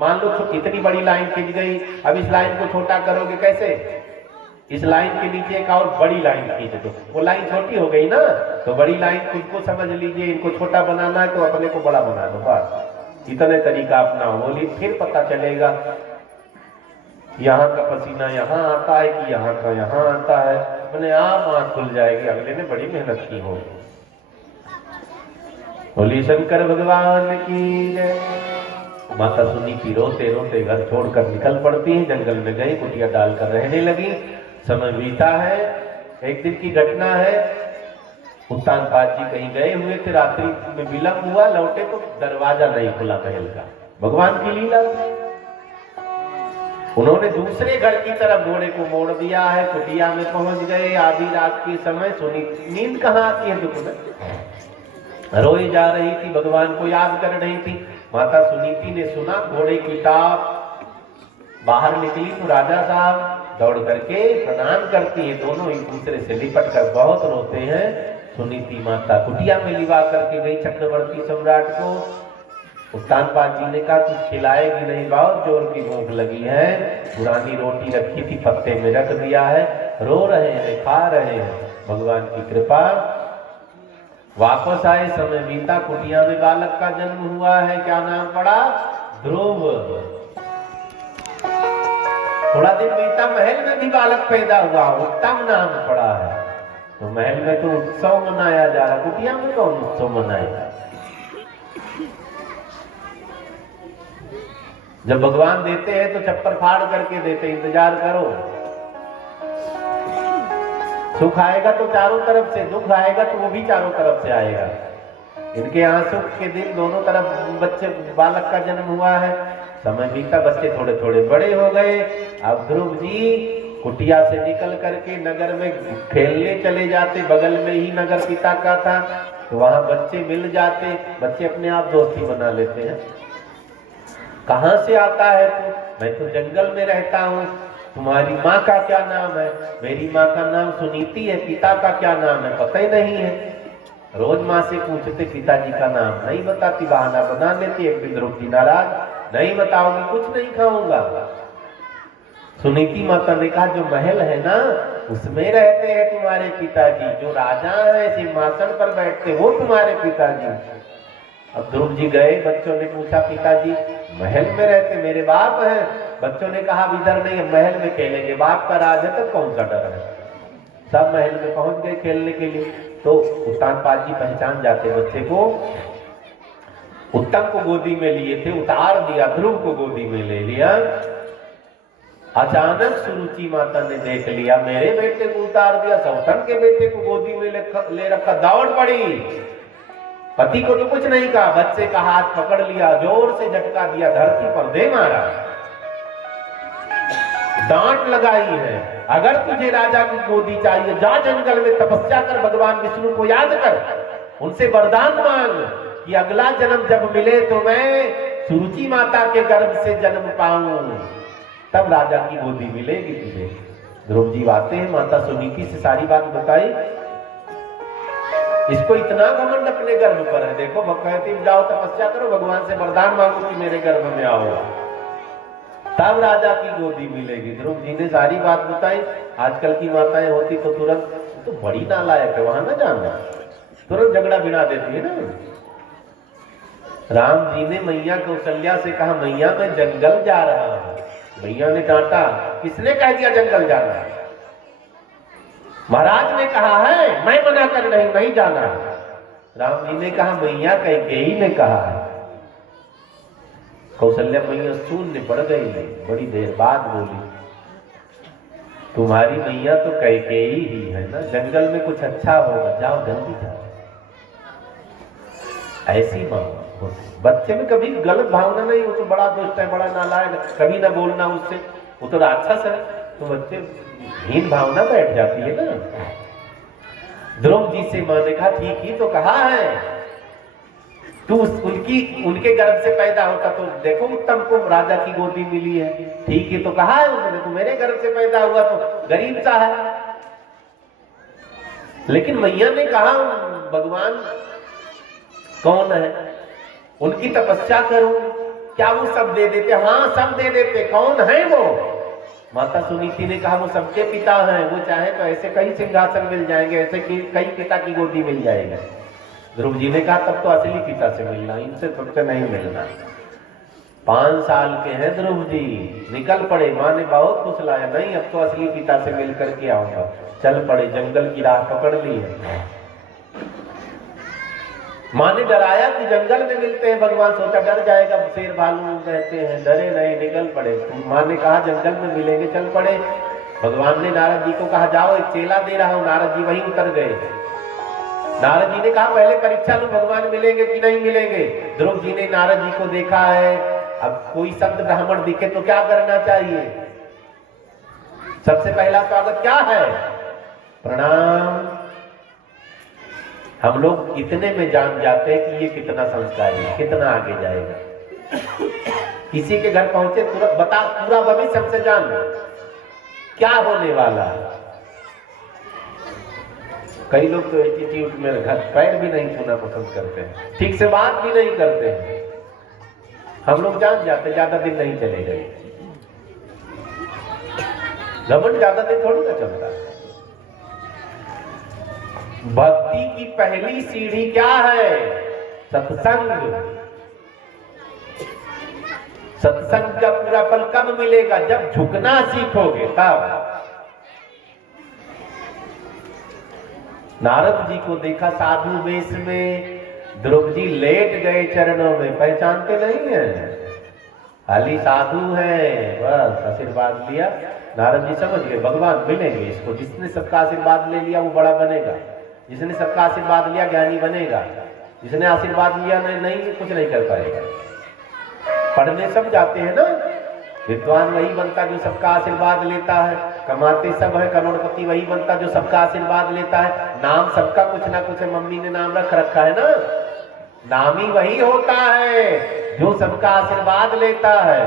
मान लो इतनी बड़ी लाइन खिंच गई, अब इस लाइन को छोटा करोगे कैसे? इस लाइन के नीचे एक और बड़ी लाइन खींच दो, वो लाइन छोटी हो गई ना, तो बड़ी लाइन खुद को समझ लीजिए, इनको छोटा बनाना है तो अपने को बड़ा बना दो, बस इतने तरीका अपनाओ, बोलिए फिर पता चलेगा यहाँ का पसीना यहाँ आता है कि यहाँ का यहाँ आता है, अपने आप आंख खुल जाएगी, अगले ने बड़ी मेहनत की होगी। बोली शंकर भगवान की जय। माता सुनीति रोते रोते घर छोड़कर निकल पड़ती है, जंगल में गई, कुटिया डालकर रहने लगी। समय बीता है, एक दिन की घटना है, उत्तानपाद जी कहीं गए हुए थे, रात्रि में विलंब हुआ, लौटे तो दरवाजा नहीं खुला महल का, भगवान की लीला। उन्होंने दूसरे घर की तरफ घोड़े को मोड़ दिया है, कुटिया में पहुंच गए, आधी रात के समय। सुनी नींद कहाँ आती है दुख में, रोई जा रही थी, भगवान को याद कर रही थी। माता सुनीति ने सुना घोड़े की टाप, बाहर निकली तो राजा साहब दौड़ करके प्रणाम करती है, दोनों एक दूसरे से लिपट कर बहुत रोते हैं। सुनीति माता कुटिया में लिवा करके गई चक्रवर्ती सम्राट को। उत्तानपाद जी ने कहा कुछ खिलाएगी नहीं, बहुत जोर की भूख लगी है, पुरानी रोटी रखी थी पत्ते में रख दिया है, रो रहे हैं, खा रहे हैं, भगवान की कृपा। वापस आए, समय बीता, कुटिया में बालक का जन्म हुआ है, क्या नाम पड़ा? ध्रुव। थोड़ा दिन बीता, महल में भी बालक पैदा हुआ, उत्तम नाम पड़ा है। तो महल में तो उत्सव मनाया जा रहा, कुटिया में कौन उत्सव मनाएगा? जब भगवान देते हैं तो चप्पल फाड़ करके देते, इंतजार करो। सुख आएगा तो चारों तरफ से, दुख आएगा तो वो भी चारों तरफ से आएगा। इनके यहाँ सुख के दिन दोनों तरफ बच्चे, बालक का जन्म हुआ है। समय बीता, बच्चे थोड़े थोड़े बड़े हो गए। अब ध्रुव जी कुटिया से निकल करके नगर में खेलने चले जाते, बगल में ही नगर पिता का था, तो वहां बच्चे मिल जाते, बच्चे अपने आप दोस्ती बना लेते हैं। कहाँ से आता है तू? मैं तो जंगल में रहता हूँ। तुम्हारी माँ का क्या नाम है? मेरी माँ का नाम सुनीति है। पिता का क्या नाम है? पता ही नहीं है। रोज माँ से पूछते, पिताजी का नाम नहीं बताती, बहाना बना लेती। एक दिन ध्रुव जी नाराज, नहीं बताओगी कुछ नहीं खाऊंगा। सुनीति माता ने कहा जो महल है ना उसमें रहते हैं तुम्हारे पिताजी, जो राजा है सिंहासन पर बैठते वो तुम्हारे पिताजी। अब ध्रुव जी गए, बच्चों ने पूछा पिताजी महल में रहते, मेरे बाप है। बच्चों ने कहा इधर नहीं, महल में खेलेंगे, बाप का राज है तो कौन सा डर है। सब महल में पहुंच गए खेलने के लिए। तो उत्तानपाद जी पहचान जाते बच्चे को। उत्तम को गोदी में लिए थे, उतार दिया, ध्रुव को गोदी में ले लिया। अचानक सुरुचि माता ने देख लिया, मेरे बेटे को उतार दिया, सौतन के बेटे को गोदी में ले रखा, दौड़ पड़ी। पति को तो कुछ नहीं कहा, बच्चे का हाथ पकड़ लिया, जोर से झटका दिया, धरती पर दे मारा। डांट लगाई है, अगर तुझे राजा की गोदी चाहिए जा जंगल में तपस्या कर, भगवान विष्णु को याद कर, उनसे वरदान मांग कि अगला जन्म जब मिले तो मैं सुरुचि माता के गर्भ से जन्म पाऊं, तब राजा की गोदी मिलेगी तुझे। ध्रुव जी आते हैं, माता सुनीति से सारी बात बताई। इसको इतना घमंड अपने गर्भ पर है। देखो कहती जाओ तपस्या करो, भगवान से वरदान मांगो कि मेरे गर्भ में आओ, तब राजा की गोदी मिलेगी। ध्रुव जी ने सारी बात बताई। आजकल की माताएं होती तो तुरंत, तो बड़ी नालायक है, वहां ना जाना, तुरंत झगड़ा बिना देती है ना। राम जी ने मैया कौशल्या से कहा, मैया मैं जंगल जा रहा हूं। मैया ने डांटा, किसने कह दिया जंगल जाना? महाराज ने कहा है, मैं मना कर नहीं जाना। राम जी ने कहा मैया कैकेयी ने कहा है। कौशल्या मैया शून्य पड़ गई, बड़ी देर बाद बोली, तुम्हारी मैया तो कैकेयी ही है ना, जंगल में कुछ अच्छा होगा, जाओ जल्दी जाओ। ऐसी माँ होती। बच्चे में कभी गलत भावना नहीं, वो तो बड़ा दुष्ट है, बड़ा नालायक, कभी ना बोलना उससे, वो तो राक्षस है, तो बच्चे हीन भावना बैठ जाती है ना। ध्रुव जी से माँ ने कहा ठीक ही तो कहा है, तू उनके गर्भ से पैदा होता तो देखो उत्तम को राजा की गोदी मिली है, ठीक ही तो कहा है उसने, तू मेरे गर्भ से पैदा हुआ तो गरीब सा है। लेकिन मैया ने कहा भगवान कौन है, उनकी तपस्या करूं, क्या वो सब दे देते? हाँ सब दे देते। कौन है वो? माता सुनीति ने कहा वो सबके पिता हैं, वो चाहे तो ऐसे कई सिंहासन मिल जाएंगे, ऐसे कई पिता की गोदी मिल जाएगा। ध्रुव जी ने कहा तब तो असली पिता से मिलना, इनसे तुमसे नहीं मिलना। 5 साल के हैं ध्रुव जी, निकल पड़े। माँ ने बहुत फुसलाया, नहीं अब तो असली पिता से मिल करके आऊंगा। चल पड़े, जंगल की राह पकड़ ली है। माँ ने डराया कि जंगल में मिलते हैं भगवान, सोचा डर जाएगा, शेर भालू रहते हैं, डरे नहीं, निकल पड़े। माँ ने कहा जंगल में मिलेंगे, चल पड़े। भगवान ने नारद जी को कहा जाओ एक चेला दे रहा हूं, नारद जी वहीं उतर गए। नारद जी ने कहा पहले परीक्षा लो भगवान मिलेंगे कि नहीं मिलेंगे। ध्रुव जी ने नारद जी को देखा है, अब कोई संत ब्राह्मण दिखे तो क्या करना चाहिए? सबसे पहला स्वागत क्या है? प्रणाम। हम लोग इतने में जान जाते हैं कि ये कितना संस्कारी है, कितना आगे जाएगा। किसी के घर पहुंचे तुरंत बता, पूरा भविष्य सबसे जान क्या होने वाला है। कई लोग तो एटीट्यूड में घर पैर भी नहीं छूना पसंद करते हैं, ठीक से बात भी नहीं करते हैं। हम लोग जान जाते, ज्यादा दिन नहीं चले गए। घमंड ज्यादा दिन थोड़ी ना चलता है। भक्ति की पहली सीढ़ी क्या है? सत्संग। सत्संग का पूरा फल कब मिलेगा? जब झुकना सीखोगे तब। नारद जी को देखा साधु वेश में, ध्रुव जी लेट गए चरणों में, पहचानते नहीं है, खाली साधु है, बस आशीर्वाद लिया। नारद जी समझ गए भगवान मिलेंगे इसको, जिसने सबका आशीर्वाद ले लिया वो बड़ा बनेगा, जिसने सबका आशीर्वाद लिया ज्ञानी बनेगा, जिसने आशीर्वाद लिया नहीं कुछ नहीं कर पाएगा। पढ़ने सब जाते हैं ना, विद्वान वही बनता जो सबका आशीर्वाद लेता है, कमाते सब है, करोड़पति वही बनता जो सबका आशीर्वाद लेता है। नाम सबका कुछ ना कुछ है, मम्मी ने नाम रख रखा है ना, नामी वही होता है जो सबका आशीर्वाद लेता है।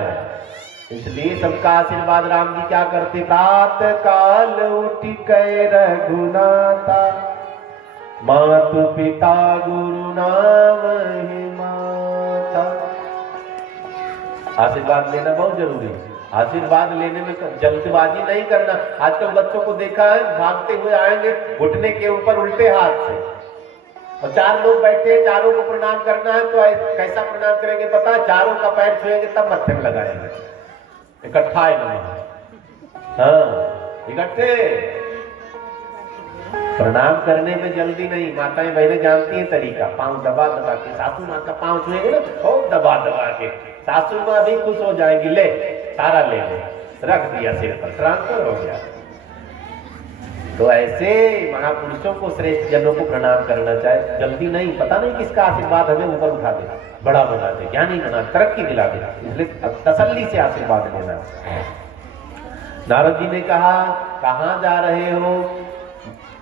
इसलिए सबका आशीर्वाद राम जी क्या करते? प्रातः काल उठ के रघुनाथा, मातु पिता गुरु नाम ही माता। आशीर्वाद लेना बहुत जरूरी है। आशीर्वाद लेने में जल्दबाजी नहीं करना। आजकल बच्चों को देखा है, भागते हुए आएंगे घुटने के ऊपर उल्टे हाथ से, और 4 लोग बैठे हैं, चारों को प्रणाम करना है तो कैसा प्रणाम करेंगे पता है? चारों का पैर छुएंगे तब मत्थे में लगाएंगे, इकट्ठा है ना, हाँ इकट्ठे। प्रणाम करने में जल्दी नहीं। माताएं बहनें जानती हैं तरीका, पांव दबा दबा के। सासू माँ का पांव छुएंगे ना, खूब दबा दबा के, सासू माँ भी खुश हो जाएंगी, ले सारा ले ले, रख दिया सिर पर, ट्रांसफर हो गया। तो ऐसे महापुरुषों को, श्रेष्ठ जनों को प्रणाम करना चाहिए, जल्दी नहीं। पता नहीं किसका आशीर्वाद हमें ऊपर उठा दे, बड़ा बना दे, ज्ञानी बना, तरक्की दिला दे, इसलिए तसल्ली से आशीर्वाद लेना। नारद जी ने कहा कहाँ जा रहे हो?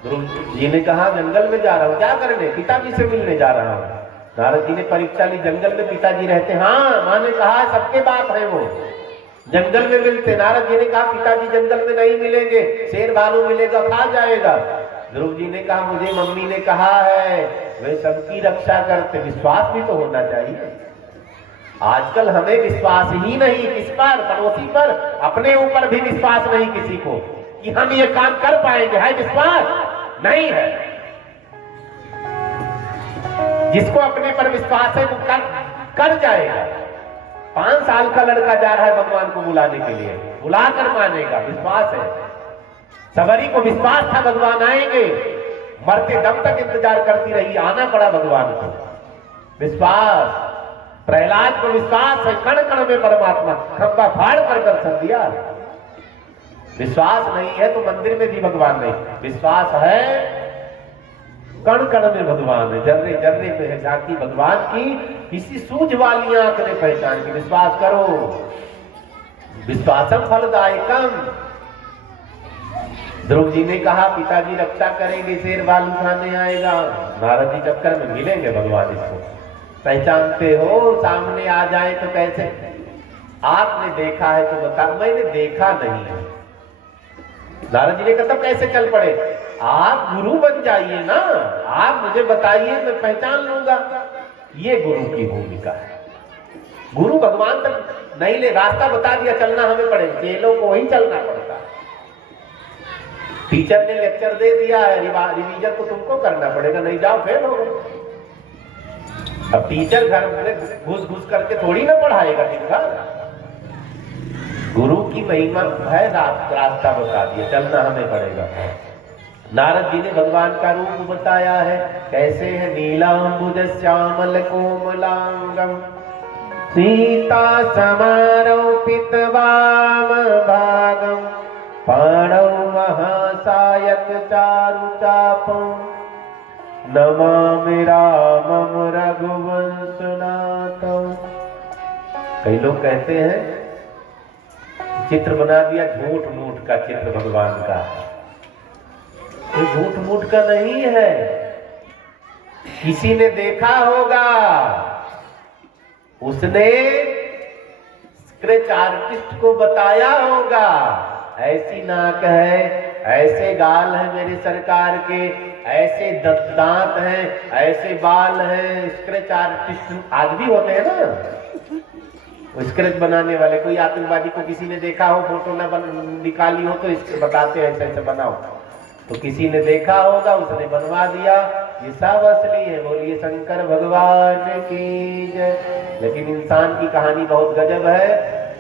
ध्रुव जी ने कहा जंगल में जा रहा हूँ। क्या करने? पिताजी से मिलने जा रहा हूँ। नारद जी ने परीक्षा ली, जंगल में पिताजी रहते? हाँ, माँ ने कहा सबके बाप है वो, जंगल में मिलते। नारद जी ने कहा पिताजी जंगल में नहीं मिलेंगे, शेर भालू मिलेगा, खा जाएगा। ध्रुव जी ने कहा मुझे मम्मी ने कहा है वे सबकी रक्षा करते। विश्वास भी तो होना चाहिए। आजकल हमें विश्वास ही नहीं, किस पर? पड़ोसी पर, अपने ऊपर भी विश्वास नहीं किसी को कि हम ये काम कर पाएंगे। है विश्वास? नहीं है। जिसको अपने पर विश्वास है वो कर जाएगा। 5 साल का लड़का जा रहा है भगवान को बुलाने के लिए, बुलाकर मानेगा, विश्वास है। सबरी को विश्वास था भगवान आएंगे, मरते दम तक इंतजार करती रही, आना पड़ा भगवान को। विश्वास, प्रहलाद को विश्वास है कण कण में परमात्मा, खंबा फाड़ कर दर्शन दिया। विश्वास नहीं है तो मंदिर में भी भगवान नहीं, विश्वास है कण कण में भगवान है, जर्रे जर्रे में है झांकी भगवान की, किसी सूझ वाली आंख ने पहचान की। विश्वास करो, विश्वासम फलदायकम। ध्रुव जी ने कहा पिताजी रक्षा करेंगे, शेर बाल उठाने आएगा। नारद जी चक्कर में मिलेंगे भगवान, इसको पहचानते हो, सामने आ जाए तो कैसे? आपने देखा है तो बता। मैंने देखा नहीं है। नारद जी ने कहा तब कैसे चल पड़े? आप गुरु बन जाइए ना, आप मुझे बताइए, मैं पहचान लूंगा। ये गुरु की भूमिका है। गुरु भगवान तक नहीं ले, रास्ता बता दिया, चलना हमें पड़ेगा, चेलों को वही चलना पड़ता है। टीचर ने लेक्चर दे दिया है, रिवीजन तो तुमको करना पड़ेगा, नहीं जाओ फेल हो गए। अब टीचर घर में घुस घुस करके थोड़ी ना पढ़ाएगा ठीक है। गुरु की महिमा है, रास्ता बता दिया, चलना हमें पड़ेगा। नारद जी ने भगवान का रूप बताया है, कैसे है? नीलांबुज श्यामल कोमलांगम सीता समारोपित वाम भागम पाणौ महासायक चारु चापम नमामि रामम रघुवंशनाथम। कई लोग कहते हैं चित्र बना दिया, झूठ मूठ का चित्र भगवान का। ये झूठ मूठ का नहीं है, किसी ने देखा होगा, उसने स्क्रैच आर्टिस्ट को बताया होगा, ऐसी नाक है, ऐसे गाल है मेरे सरकार के, ऐसे दांत हैं, ऐसे बाल हैं। स्क्रैच आर्टिस्ट आज भी होते हैं ना, स्क्रैच बनाने वाले। कोई आतंकवादी को किसी ने देखा हो, फोटो ना निकाली हो तो इसके बताते हैं ऐसे ऐसे बनाओ, तो किसी ने देखा होगा, उसने बनवा दिया। ये सब असली है, बोलिए शंकर भगवान की जय। लेकिन इंसान की कहानी बहुत गजब है।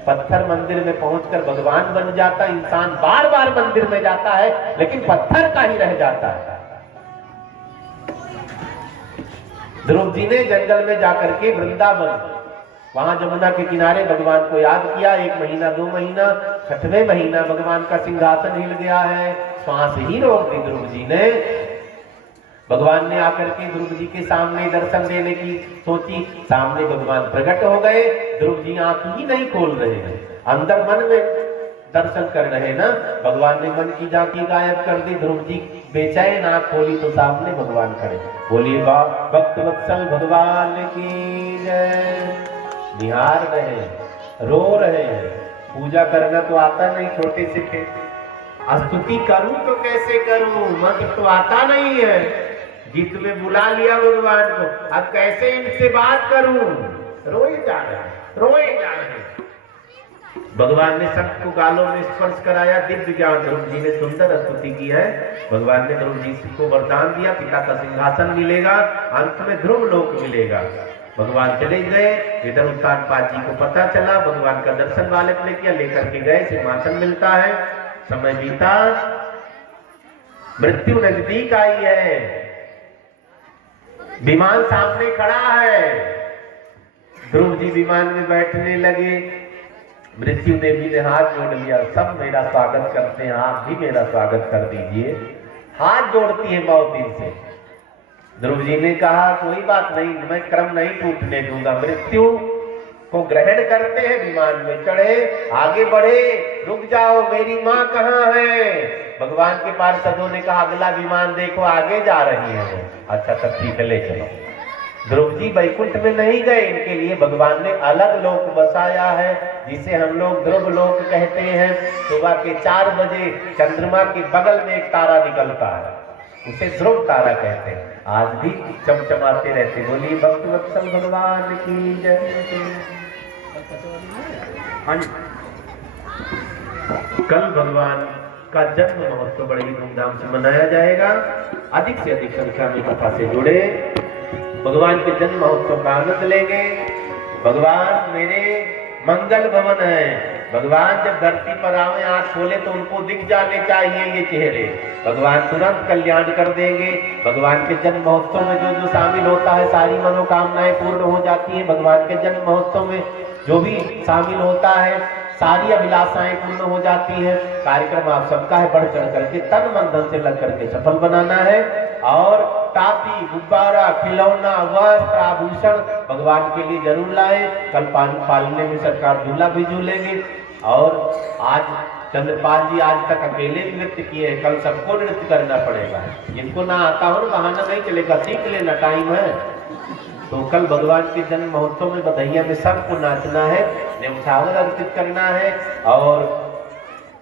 पत्थर मंदिर में पहुंचकर भगवान बन जाता, इंसान बार बार मंदिर में जाता है लेकिन पत्थर का ही रह जाता है। ध्रुव जी ने जंगल में जाकर के वृंदावन, वहां जमुना के किनारे भगवान को याद किया। 1 महीना 2 महीना, 6वें महीना भगवान का सिंहासन हिल गया है, श्वास ही रोक दी ध्रुव जी ने। भगवान ने आकर के ध्रुव जी के सामने दर्शन देने की सोची, सामने भगवान प्रकट हो गए। ध्रुव जी आंख ही नहीं खोल रहे हैं, अंदर मन में दर्शन कर रहे ना। भगवान ने मन की झांकी गायब कर दी, ध्रुव जी बेचैन आंख खोली तो सामने भगवान खड़े। बोलिए भक्त वत्सल भगवान की जय। निहार रहे हैं, रो रहे हैं। पूजा करना तो आता नहीं, छोटे से थे। स्तुति करूं तो कैसे करूं, मंत्र तो आता नहीं है। गीत में बुला लिया भगवान को, अब कैसे इनसे बात करूं? रोए जा रहे हैं, रोए जा रहे हैं। भगवान ने सबको गालों में स्पर्श कराया, दिव्य ज्ञान ध्रुव जी ने सुंदर स्तुति की है। भगवान ने ध्रुव जी को वरदान दिया, पिता का सिंहासन मिलेगा, अंत में ध्रुव लोक मिलेगा। भगवान चले गए, इधर उत्तानपाद जी को पता चला, भगवान का दर्शन वाले ने किया, लेकर के गए, सिंहासन मिलता है। समय बीता, मृत्यु नजदीक आई है, विमान सामने खड़ा है। ध्रुव जी विमान में बैठने लगे, मृत्यु देवी ने हाथ जोड़ लिया, सब मेरा स्वागत करते हैं, आप भी मेरा स्वागत कर दीजिए। हाथ जोड़ती है मौत इनसे। ध्रुव जी ने कहा कोई बात नहीं, मैं क्रम नहीं टूटने दूंगा। मृत्यु को ग्रहण करते हैं, विमान में चढ़े, आगे बढ़े। रुक जाओ, मेरी माँ कहाँ है? भगवान के पार्षदों ने कहा अगला विमान देखो, आगे जा रही है वो। अच्छा तब ठीक है, ले चलो। ध्रुव जी वैकुंठ में नहीं गए, इनके लिए भगवान ने अलग लोक बसाया है, जिसे हम लोग ध्रुव लोक कहते हैं। सुबह के 4 बजे चंद्रमा के बगल में एक तारा निकलता है, उसे ध्रुव तारा कहते हैं। आज भी चमचमाते रहते। बोलिए भक्त वत्सल भगवान की जय। कल भगवान का जन्म महोत्सव बड़े ही धूमधाम से मनाया जाएगा। अधिक से अधिक संख्या में कथा से जुड़े, भगवान के जन्म महोत्सव का आनंद लेंगे। भगवान मेरे मंगल भवन है, भगवान जब धरती पर आवे, आंख खोले तो उनको दिख जाने चाहिए ये चेहरे। भगवान तुरंत कल्याण कर देंगे। भगवान के जन्म महोत्सव में जो जो शामिल होता है सारी मनोकामनाएं पूर्ण हो जाती हैं। भगवान के जन्म महोत्सव में जो भी शामिल होता है सारी अभिलाषाएं पूर्ण हो जाती हैं। कार्यक्रम आप सबका है, बढ़ चढ़ करके तन मन धन से लग करके सफल बनाना है। और टापी, गुब्बारा, खिलौना, वस्त्र, आभूषण भगवान के लिए जरूर लाए। कल पालने में सरकार झूला भी झूलेंगे। और आज चंद्रपाल जी आज तक अकेले नृत्य किए हैं, कल सबको नृत्य करना पड़ेगा। जिनको ना आता हो ना बहाना नहीं चलेगा, सीख लेना, टाइम है। तो कल भगवान के जन्म महोत्सव में बधैया में सबको नाचना है, न्यौछावर अर्पित करना है और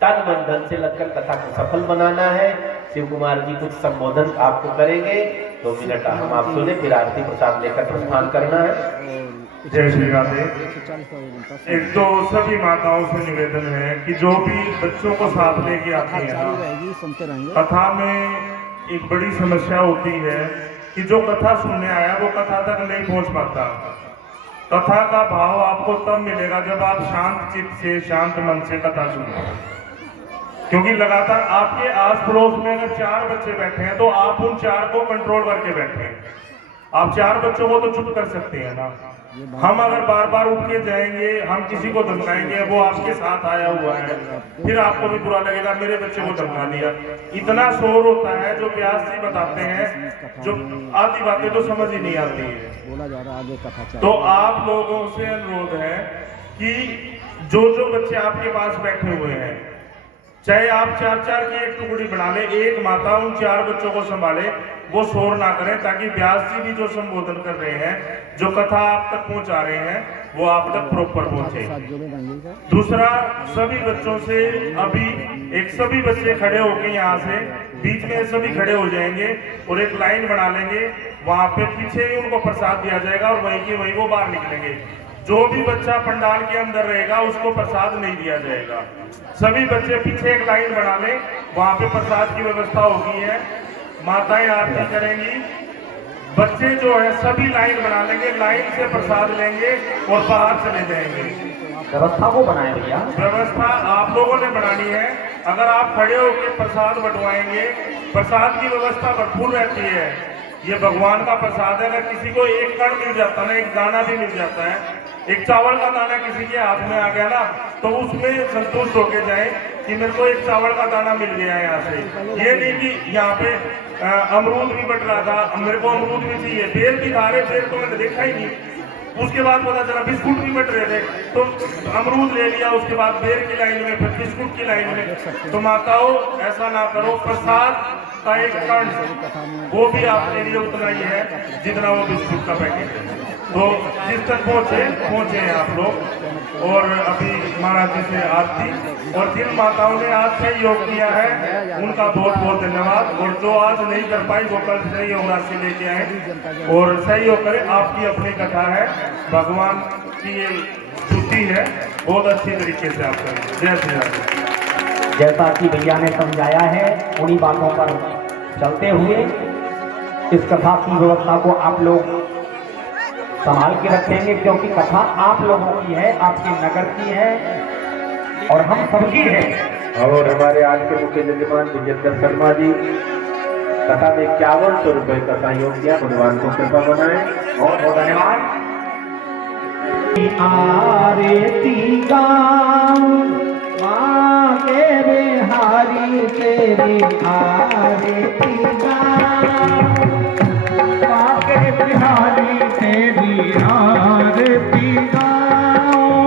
तन मन धन से लगकर कथा को सफल बनाना है। शिव कुमार जी कुछ संबोधन आपको करेंगे, 2 मिनट हम आप सुने, फिर आरती प्रसाद लेकर प्रस्थान करना है। जय श्री राधे। एक तो सभी माताओं से निवेदन है कि जो भी बच्चों को साथ लेके आती है, कथा में एक बड़ी समस्या होती है कि जो कथा सुनने आया वो कथा तक नहीं पहुंच पाता। कथा का भाव आपको तब मिलेगा जब आप शांत चित्त से, शांत मन से कथा सुनो। क्योंकि लगातार आपके आस पड़ोस में अगर 4 बच्चे बैठे हैं तो आप उन 4 को कंट्रोल करके बैठे हैं। आप 4 बच्चों को तो चुप कर सकते हैं ना। हम अगर बार बार उठ के जाएंगे, हम किसी को धमकाएंगे, वो आपके साथ आया हुआ है, फिर आपको भी बुरा लगेगा मेरे बच्चे को धमका दिया। इतना शोर होता है, जो व्यास जी बताते हैं, जो आधी बातें तो समझ ही नहीं आती है। तो आप लोगों से अनुरोध है कि जो जो बच्चे आपके पास बैठे हुए हैं, चाहे आप 4-4 की एक टुकड़ी बना ले, एक माता उन 4 बच्चों को संभाले, वो शोर ना करें, ताकि व्यास जी भी जो संबोधन कर रहे हैं, जो कथा आप तक पहुंचा रहे हैं, वो आप तक प्रॉपर पहुंचे। दूसरा, सभी बच्चों से अभी सभी बच्चे खड़े होके यहाँ से बीच में सभी खड़े हो जाएंगे और एक लाइन बना लेंगे। वहां पे पीछे ही उनको प्रसाद दिया जाएगा और वहीं की वहीं वो बाहर निकलेंगे। जो भी बच्चा पंडाल के अंदर रहेगा उसको प्रसाद नहीं दिया जाएगा। सभी बच्चे पीछे एक लाइन बना लें, वहां पे प्रसाद की व्यवस्था होगी है। माताएं आरती करेंगी, बच्चे जो है सभी लाइन बना लेंगे, लाइन से प्रसाद लेंगे और बाहर चले जाएंगे। व्यवस्था को बनाए भैया, व्यवस्था आप लोगों ने बनानी है। अगर आप खड़े होकर प्रसाद बंटवाएंगे, प्रसाद की व्यवस्था भरपूर रहती है। ये भगवान का प्रसाद है। अगर किसी को एक कण मिल जाता है, एक दाना भी मिल जाता है, एक चावल का दाना किसी के हाथ में आ गया ना, तो उसमें संतुष्ट होके जाए कि मेरे को एक चावल का दाना मिल गया है यहाँ से। ये नहीं कि यहाँ पे अमरूद भी बट रहा था, मेरे को अमरूद भी चाहिए, बेर भी खा रहे, बेर तो मैंने देखा ही नहीं। उसके बाद पता चला बिस्कुट भी बट रहे थे, तो अमरूद ले लिया, उसके बाद बेर की लाइन में, फिर बिस्कुट की लाइन में। तो माताओं ऐसा ना करो, प्रसाद का एक कण वो भी आपके लिए उतना ही है जितना वो बिस्कुट का पैकेट है। तो जिस तक पहुंचे हैं आप लोग। और अभी महाराज जी से आरती, और जिन माताओं ने आज सहयोग किया है उनका बहुत बहुत धन्यवाद। और जो आज नहीं कर पाई वो कल सहयोग राशि लेके आए और सहयोग करें। आपकी अपनी कथा है, भगवान की ये स्तुति है, बहुत अच्छी तरीके से आप करें। जय श्री राम। जैसा कि भैया ने समझाया है, उन्हीं बातों पर चलते हुए इस कथा की व्यवस्था को आप लोग संभाल के रखेंगे, क्योंकि कथा आप लोगों की है, आपके नगर की है और हम सबकी है। और हमारे आज के मुख्य यजमान विजेंद्र शर्मा जी कथा में 5100 रुपए का सहयोग किया। भगवान को कृपा बनाए। बहुत बहुत धन्यवाद। आरती गाऊं माँ के बिहारी तेरी आरती गाऊं, माँ के बिहारी तेरी आरती गाऊं,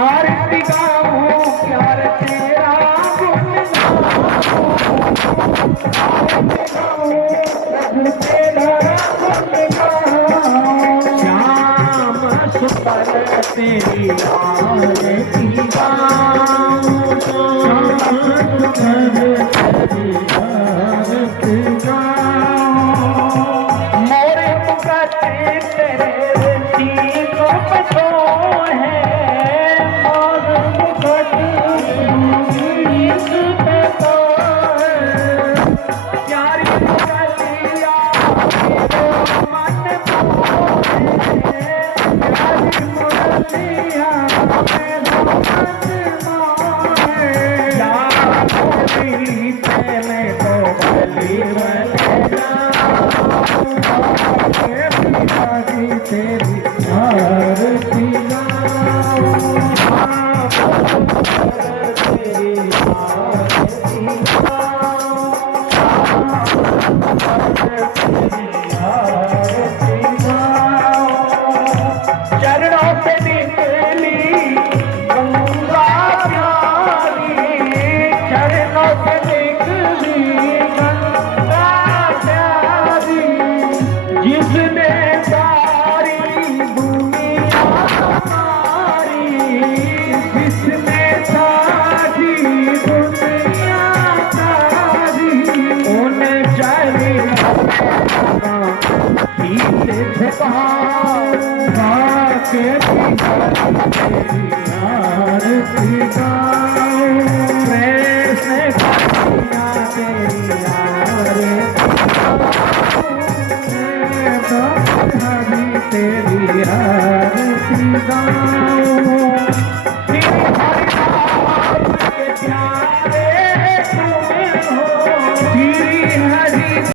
आरती गाऊं प्यार तेरा गुण गाऊं, आरती गाऊं रघु तेरा गुण गाऊं, श्याम सुंदर तेरी आरती गाऊं, श्याम सुंदर तेरी आरती गाऊं, मोरे मुकते तेरे सीनों पे तो है, और मुकते गीत पे तो है, प्यारी मुकतिया मेरे मन को है, प्यारी मुकतिया मेरे मन बाके तेरी आरती गाऊं प्रेम से कन्हैया तेरी आरती गाऊं तेरी आरती गाऊं